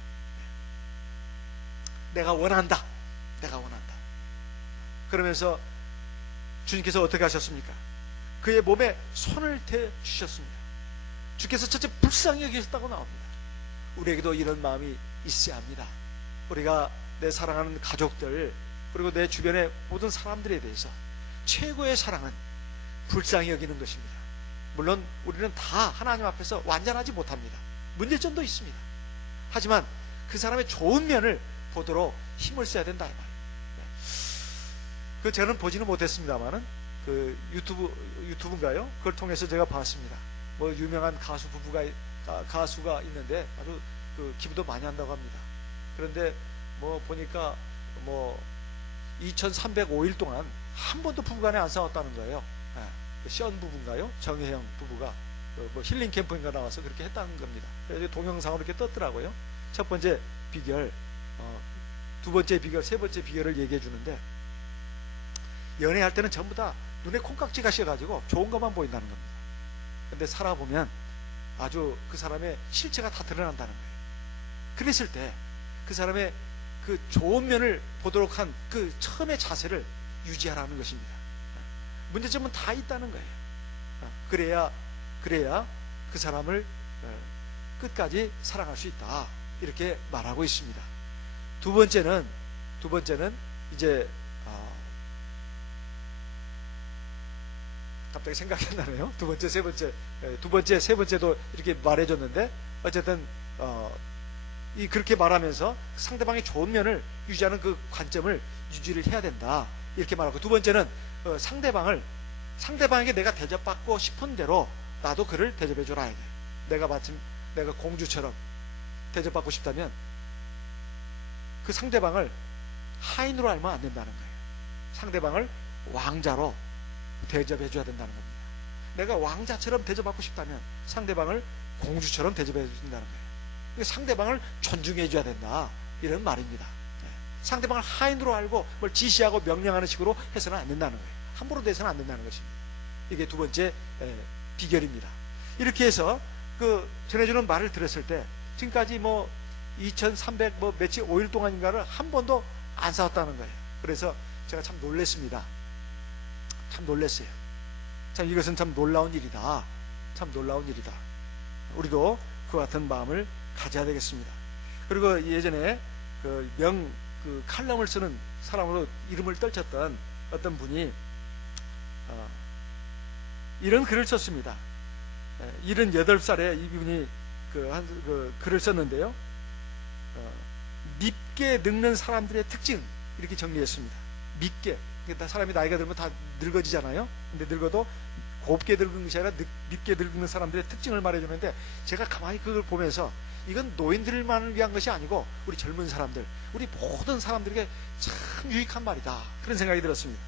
내가 원한다. 그러면서 주님께서 어떻게 하셨습니까? 그의 몸에 손을 대 주셨습니다. 주께서 첫째 불쌍히 여기셨다고 나옵니다. 우리에게도 이런 마음이 있어야 합니다. 우리가 내 사랑하는 가족들, 그리고 내 주변의 모든 사람들에 대해서 최고의 사랑은 불쌍히 여기는 것입니다. 물론 우리는 다 하나님 앞에서 완전하지 못합니다. 문제점도 있습니다. 하지만 그 사람의 좋은 면을 보도록 힘을 써야 된다 이 말이에요. 그 저는 보지는 못했습니다만은 그 유튜브인가요? 그걸 통해서 제가 봤습니다. 뭐 유명한 가수가 있는데 아주 그 기부도 많이 한다고 합니다. 그런데 뭐 보니까 뭐 2305일 동안 한 번도 부부간에 안 싸웠다는 거예요. 시언 부부인가요? 정혜영 부부가 뭐 힐링 캠프인가 나와서 그렇게 했다는 겁니다. 그래서 동영상으로 이렇게 떴더라고요. 첫 번째 비결, 두 번째 비결, 세 번째 비결을 얘기해 주는데, 연애할 때는 전부 다 눈에 콩깍지가 씌어가지고 좋은 것만 보인다는 겁니다. 근데 살아보면 아주 그 사람의 실체가 다 드러난다는 거예요. 그랬을 때 그 사람의 그 좋은 면을 보도록 한 그 처음의 자세를 유지하라는 것입니다. 문제점은 다 있다는 거예요. 그래야 그 사람을 끝까지 사랑할 수 있다, 이렇게 말하고 있습니다. 두 번째는 이제 갑자기 생각이 안 나네요. 두 번째, 세 번째도 이렇게 말해줬는데, 어쨌든 그렇게 말하면서 상대방의 좋은 면을 유지하는 그 관점을 유지를 해야 된다, 이렇게 말하고, 두 번째는 상대방에게 내가 대접받고 싶은 대로 나도 그를 대접해줘라. 내가 공주처럼 대접받고 싶다면 그 상대방을 하인으로 알면 안 된다는 거예요. 상대방을 왕자로 대접해줘야 된다는 겁니다. 내가 왕자처럼 대접받고 싶다면 상대방을 공주처럼 대접해줘야 된다는 거예요. 상대방을 존중해줘야 된다, 이런 말입니다. 상대방을 하인으로 알고 뭘 지시하고 명령하는 식으로 해서는 안 된다는 거예요. 함부로 돼서는 안 된다는 것입니다. 이게 두 번째 비결입니다. 이렇게 해서 전해주는 말을 들었을 때 지금까지 2300 며칠 5일 동안인가를 한 번도 안 싸웠다는 거예요. 그래서 제가 참 놀랬습니다. 참 놀랐어요. 참 이것은 참 놀라운 일이다. 참 놀라운 일이다. 우리도 그와 같은 마음을 가져야 되겠습니다. 그리고 예전에 칼럼을 쓰는 사람으로 이름을 떨쳤던 어떤 분이 이런 글을 썼습니다. 78살에 이분이 글을 썼는데요. 밉게 늙는 사람들의 특징, 이렇게 정리했습니다. 밉게, 사람이 나이가 들면 다 늙어지잖아요. 근데 늙어도 곱게 늙은 것이 아니라 밉게 늙는 사람들의 특징을 말해주는데, 제가 가만히 그걸 보면서 이건 노인들만을 위한 것이 아니고 우리 젊은 사람들, 우리 모든 사람들에게 참 유익한 말이다, 그런 생각이 들었습니다.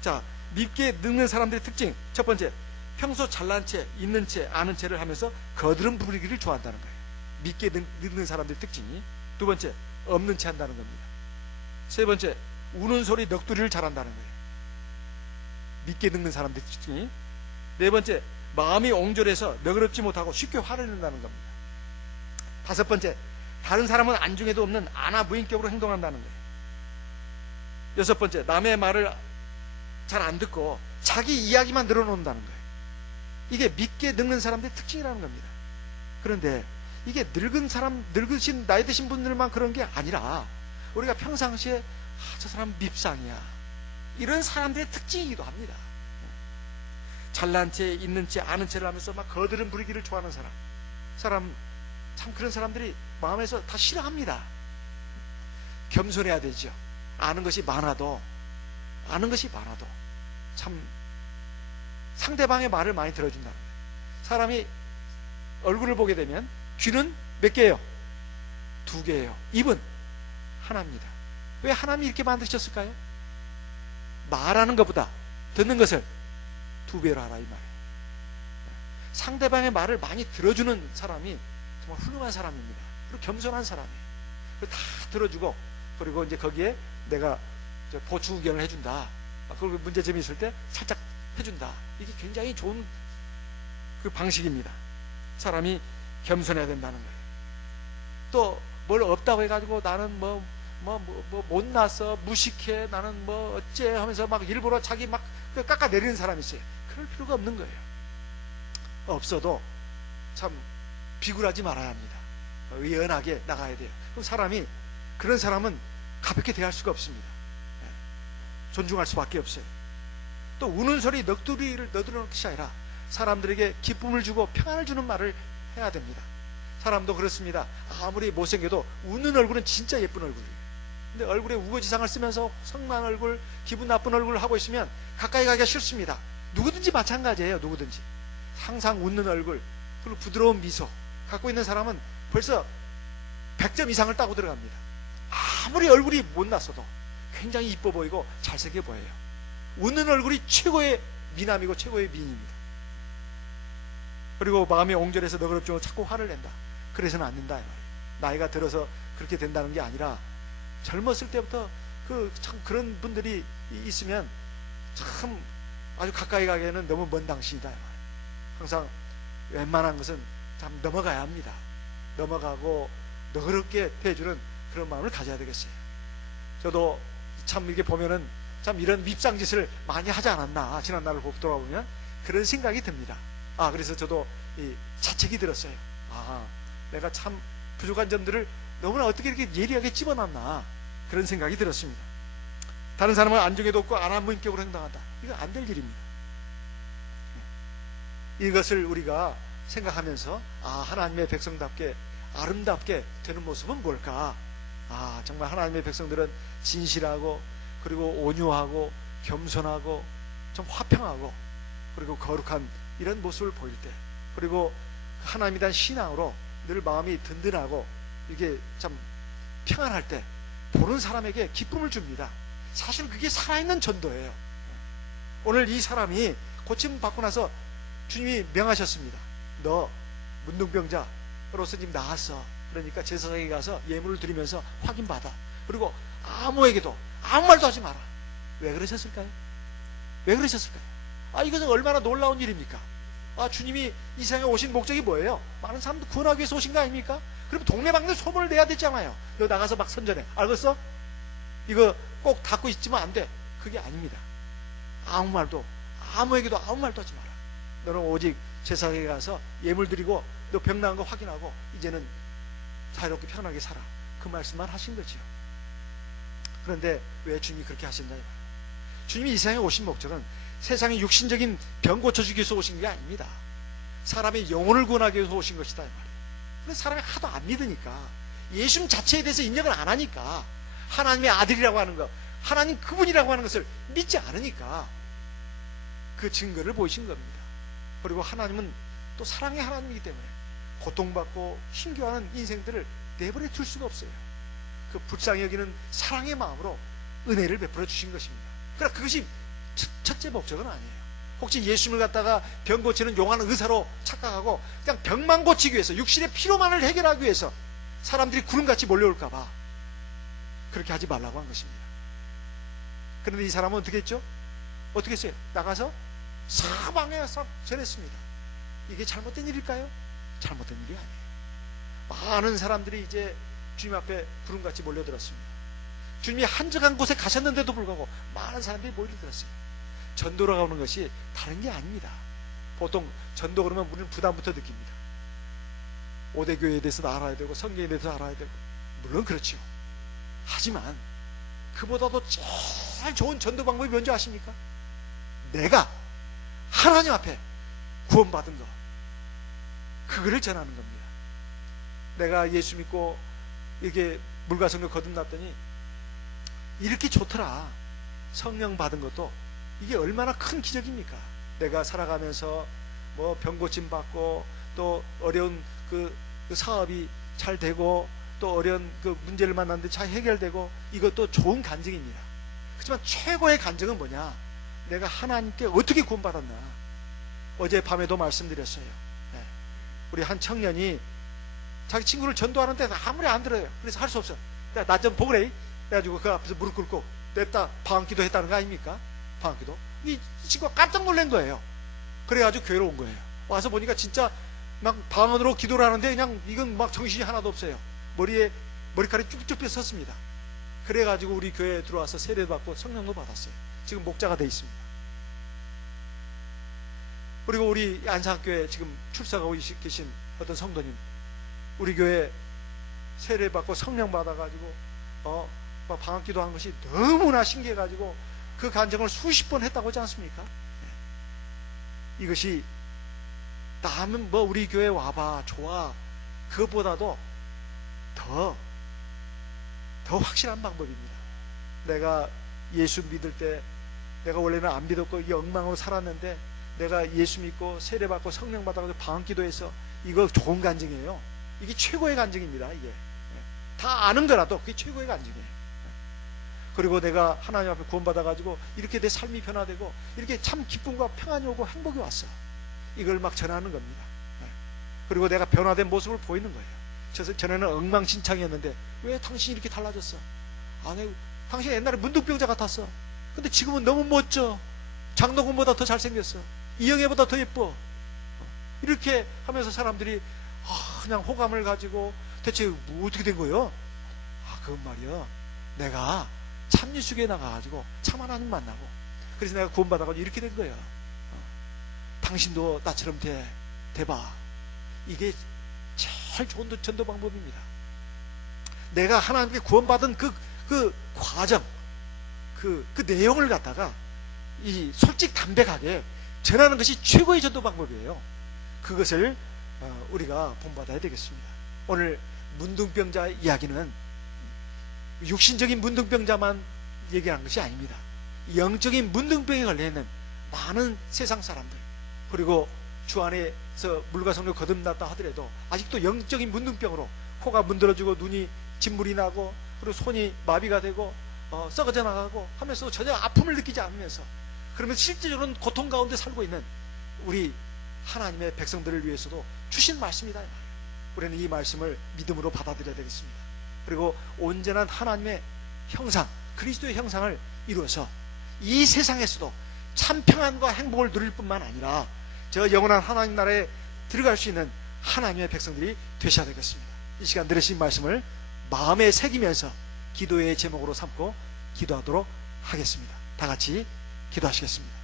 자, 밉게 늙는 사람들의 특징, 첫 번째, 평소 잘난 채, 있는 채, 아는 채를 하면서 거드름 부리기를 좋아한다는 거예요. 밉게 늙는 사람들의 특징이. 두 번째, 없는 채 한다는 겁니다. 세 번째, 우는 소리 넋두리를 잘한다는 거예요. 밉게 늙는 사람들의 특징이. 네 번째, 마음이 옹졸해서 너그럽지 못하고 쉽게 화를 낸다는 겁니다. 다섯 번째, 다른 사람은 안중에도 없는 아나무인격으로 행동한다는 거예요. 여섯 번째, 남의 말을 잘 안 듣고 자기 이야기만 늘어놓는다는 거예요. 이게 밉게 늙는 사람들의 특징이라는 겁니다. 그런데 이게 늙으신 나이 드신 분들만 그런 게 아니라 우리가 평상시에 저 사람 밉상이야, 이런 사람들의 특징이기도 합니다. 잘난 채, 있는 채, 아는 채를 하면서 막 거드름 부리기를 좋아하는 사람 참 그런 사람들이 마음에서 다 싫어합니다. 겸손해야 되죠. 아는 것이 많아도 참 상대방의 말을 많이 들어준다는 거예요. 사람이 얼굴을 보게 되면 귀는 몇 개예요? 2개예요. 입은 하나입니다. 왜 하나님이 이렇게 만드셨을까요? 말하는 것보다 듣는 것을 2배로 하라, 이 말이에요. 상대방의 말을 많이 들어주는 사람이 정말 훌륭한 사람입니다. 그리고 겸손한 사람이에요. 다 들어주고, 그리고 이제 거기에 내가 보충 의견을 해준다. 그리고 문제점이 있을 때 살짝 해준다. 이게 굉장히 좋은 그 방식입니다. 사람이 겸손해야 된다는 거예요. 또 뭘 없다고 해가지고 나는 못났어, 무식해, 나는 어째 하면서 막 일부러 자기 막 깎아내리는 사람이 있어요. 그럴 필요가 없는 거예요. 없어도 참 비굴하지 말아야 합니다. 의연하게 나가야 돼요. 그런 사람은 가볍게 대할 수가 없습니다. 존중할 수밖에 없어요. 또 우는 소리 넋두리를 너드러놓는 것이 아니라 사람들에게 기쁨을 주고 평안을 주는 말을 해야 됩니다. 사람도 그렇습니다. 아무리 못생겨도 웃는 얼굴은 진짜 예쁜 얼굴이에요. 근데 얼굴에 우거지상을 쓰면서 성난 얼굴, 기분 나쁜 얼굴을 하고 있으면 가까이 가기가 싫습니다. 누구든지 마찬가지예요. 누구든지 항상 웃는 얼굴, 그리고 부드러운 미소 갖고 있는 사람은 벌써 100점 이상을 따고 들어갑니다. 아무리 얼굴이 못났어도 굉장히 이뻐 보이고 잘생겨 보여요. 웃는 얼굴이 최고의 미남이고 최고의 미인입니다. 그리고 마음이 옹졸해서 너그럽지 못하고 자꾸 화를 낸다. 그래서는 안 된다, 이 말이에요. 나이가 들어서 그렇게 된다는 게 아니라 젊었을 때부터 참 그런 분들이 있으면 참 아주 가까이 가기에는 너무 먼 당신이다. 항상 웬만한 것은 참 넘어가야 합니다. 넘어가고 너그럽게 대해주는 그런 마음을 가져야 되겠어요. 저도 참 이렇게 보면은 참 이런 밉상짓을 많이 하지 않았나, 지난날을 돌아보면 그런 생각이 듭니다. 그래서 저도 이 자책이 들었어요. 내가 참 부족한 점들을 너무나 어떻게 이렇게 예리하게 집어놨나, 그런 생각이 들었습니다. 다른 사람은 안중에도 없고 안하무 인격으로 행동한다. 이거 안 될 일입니다. 이것을 우리가 생각하면서 하나님의 백성답게 아름답게 되는 모습은 뭘까? 정말 하나님의 백성들은 진실하고, 그리고 온유하고, 겸손하고, 좀 화평하고, 그리고 거룩한 이런 모습을 보일 때, 그리고 하나님에 대한 신앙으로 늘 마음이 든든하고 이게 참 평안할 때 보는 사람에게 기쁨을 줍니다. 사실 그게 살아있는 전도예요. 오늘 이 사람이 고침 받고 나서 주님이 명하셨습니다. 너 문둥병자로서 지금 나았어. 그러니까 제사장에게 가서 예물을 드리면서 확인받아. 그리고 아무에게도 아무 말도 하지 마라. 왜 그러셨을까요? 왜 그러셨을까요? 이것은 얼마나 놀라운 일입니까? 주님이 이 세상에 오신 목적이 뭐예요? 많은 사람들 구원하기 위해서 오신 거 아닙니까? 그럼 동네방네 소문을 내야 되잖아요. 너 나가서 막 선전해. 알겠어? 이거 꼭 닫고 있지만 안 돼. 그게 아닙니다. 아무 말도, 아무에게도 아무 말도 하지 마라. 너는 오직 제사장에게 가서 예물 드리고 너 병 나은 거 확인하고 이제는 자유롭게 편하게 살아. 그 말씀만 하신 거지요. 그런데 왜 주님이 그렇게 하셨냐? 주님이 이 세상에 오신 목적은 세상의 육신적인 병 고쳐주기 위해서 오신 게 아닙니다. 사람의 영혼을 구원하기 위해서 오신 것이다, 이 말이에요. 근데 사람이 하도 안 믿으니까, 예수님 자체에 대해서 인정을 안 하니까, 하나님의 아들이라고 하는 것, 하나님 그분이라고 하는 것을 믿지 않으니까 그 증거를 보이신 겁니다. 그리고 하나님은 또 사랑의 하나님이기 때문에 고통받고 힘겨워하는 인생들을 내버려 둘 수가 없어요. 그 불쌍히 여기는 사랑의 마음으로 은혜를 베풀어 주신 것입니다. 그러나 그것이 첫째 목적은 아니에요. 혹시 예수님을 갖다가 병 고치는 용한 의사로 착각하고 그냥 병만 고치기 위해서, 육신의 피로만을 해결하기 위해서 사람들이 구름같이 몰려올까봐 그렇게 하지 말라고 한 것입니다. 그런데 이 사람은 어떻게 했죠? 어떻게 했어요? 나가서 사방에 싹 전했습니다. 이게 잘못된 일일까요? 잘못된 일이 아니에요. 많은 사람들이 이제 주님 앞에 구름같이 몰려들었습니다. 주님이 한적한 곳에 가셨는데도 불구하고 많은 사람들이 몰려들었어요. 전도로 가는 것이 다른 게 아닙니다. 보통 전도 그러면 우리는 부담부터 느낍니다. 5대 교회에 대해서도 알아야 되고 성경에 대해서 알아야 되고, 물론 그렇죠. 하지만 그보다도 제일 좋은 전도 방법이 뭔지 아십니까? 내가 하나님 앞에 구원받은 거, 그거를 전하는 겁니다. 내가 예수 믿고 이렇게 물과 성령 거듭났더니 이렇게 좋더라. 성령 받은 것도 이게 얼마나 큰 기적입니까? 내가 살아가면서 뭐 병고침 받고 또 어려운 그 사업이 잘 되고 또 어려운 그 문제를 만났는데 잘 해결되고, 이것도 좋은 간증입니다. 그렇지만 최고의 간증은 뭐냐? 내가 하나님께 어떻게 구원받았나? 어제 밤에도 말씀드렸어요. 우리 한 청년이 자기 친구를 전도하는데 아무리 안 들어요. 그래서 할 수 없어. 나 좀 보그래. 그래가지고 그 앞에서 무릎 꿇고 냈다 방언기도 했다는 거 아닙니까? 방언기도. 이 친구가 깜짝 놀란 거예요. 그래가지고 교회로 온 거예요. 와서 보니까 진짜 막 방언으로 기도를 하는데 그냥 이건 막 정신이 하나도 없어요. 머리에 머리카락이 쭉쭉 섰습니다. 그래가지고 우리 교회에 들어와서 세례 받고 성령도 받았어요. 지금 목자가 돼 있습니다. 그리고 우리 안산교회 지금 출석하고 계신 어떤 성도님, 우리 교회 세례 받고 성령 받아가지고 막 방언기도 한 것이 너무나 신기해가지고 그 간증을 수십 번 했다고 하지 않습니까? 이것이 남은 뭐 우리 교회 와봐 좋아, 그것보다도 더 확실한 방법입니다. 내가 예수 믿을 때 내가 원래는 안 믿었고 이 엉망으로 살았는데 내가 예수 믿고 세례 받고 성령 받아가지고 방언기도해서, 이거 좋은 간증이에요. 이게 최고의 간증입니다. 이게 다 아는 거라도 그게 최고의 간증이에요. 그리고 내가 하나님 앞에 구원받아가지고 이렇게 내 삶이 변화되고 이렇게 참 기쁨과 평안이 오고 행복이 왔어. 이걸 막 전하는 겁니다. 그리고 내가 변화된 모습을 보이는 거예요. 전에는 엉망진창이었는데 왜 당신이 이렇게 달라졌어? 아니, 당신 옛날에 문둥병자 같았어. 근데 지금은 너무 멋져. 장동건보다 더 잘생겼어. 이영애보다 더 예뻐. 이렇게 하면서 사람들이 그냥 호감을 가지고 대체 뭐 어떻게 된 거예요? 그건 말이야, 내가 참유수교에 나가가지고 참 하나님 만나고 그래서 내가 구원받아가지고 이렇게 된 거야. 당신도 나처럼 돼봐. 이게 제일 좋은 전도 방법입니다. 내가 하나님께 구원받은 그 과정, 그 내용을 갖다가 이 솔직 담백하게 전하는 것이 최고의 전도 방법이에요. 그것을 우리가 본받아야 되겠습니다. 오늘 문둥병자 이야기는 육신적인 문둥병자만 얘기한 것이 아닙니다. 영적인 문둥병에 걸려있는 많은 세상 사람들, 그리고 주 안에서 물과 성령 거듭났다 하더라도 아직도 영적인 문둥병으로 코가 문드러지고 눈이 진물이 나고 그리고 손이 마비가 되고 썩어져 나가고 하면서 전혀 아픔을 느끼지 않으면서 그러면 실질적으로는 고통 가운데 살고 있는 우리 하나님의 백성들을 위해서도 주신 말씀이다 이 말이에요. 우리는 이 말씀을 믿음으로 받아들여야 되겠습니다. 그리고 온전한 하나님의 형상, 그리스도의 형상을 이루어서 이 세상에서도 참 평안과 행복을 누릴 뿐만 아니라 저 영원한 하나님 나라에 들어갈 수 있는 하나님의 백성들이 되셔야 되겠습니다. 이 시간 들으신 말씀을 마음에 새기면서 기도의 제목으로 삼고 기도하도록 하겠습니다. 다 같이 기도하시겠습니다.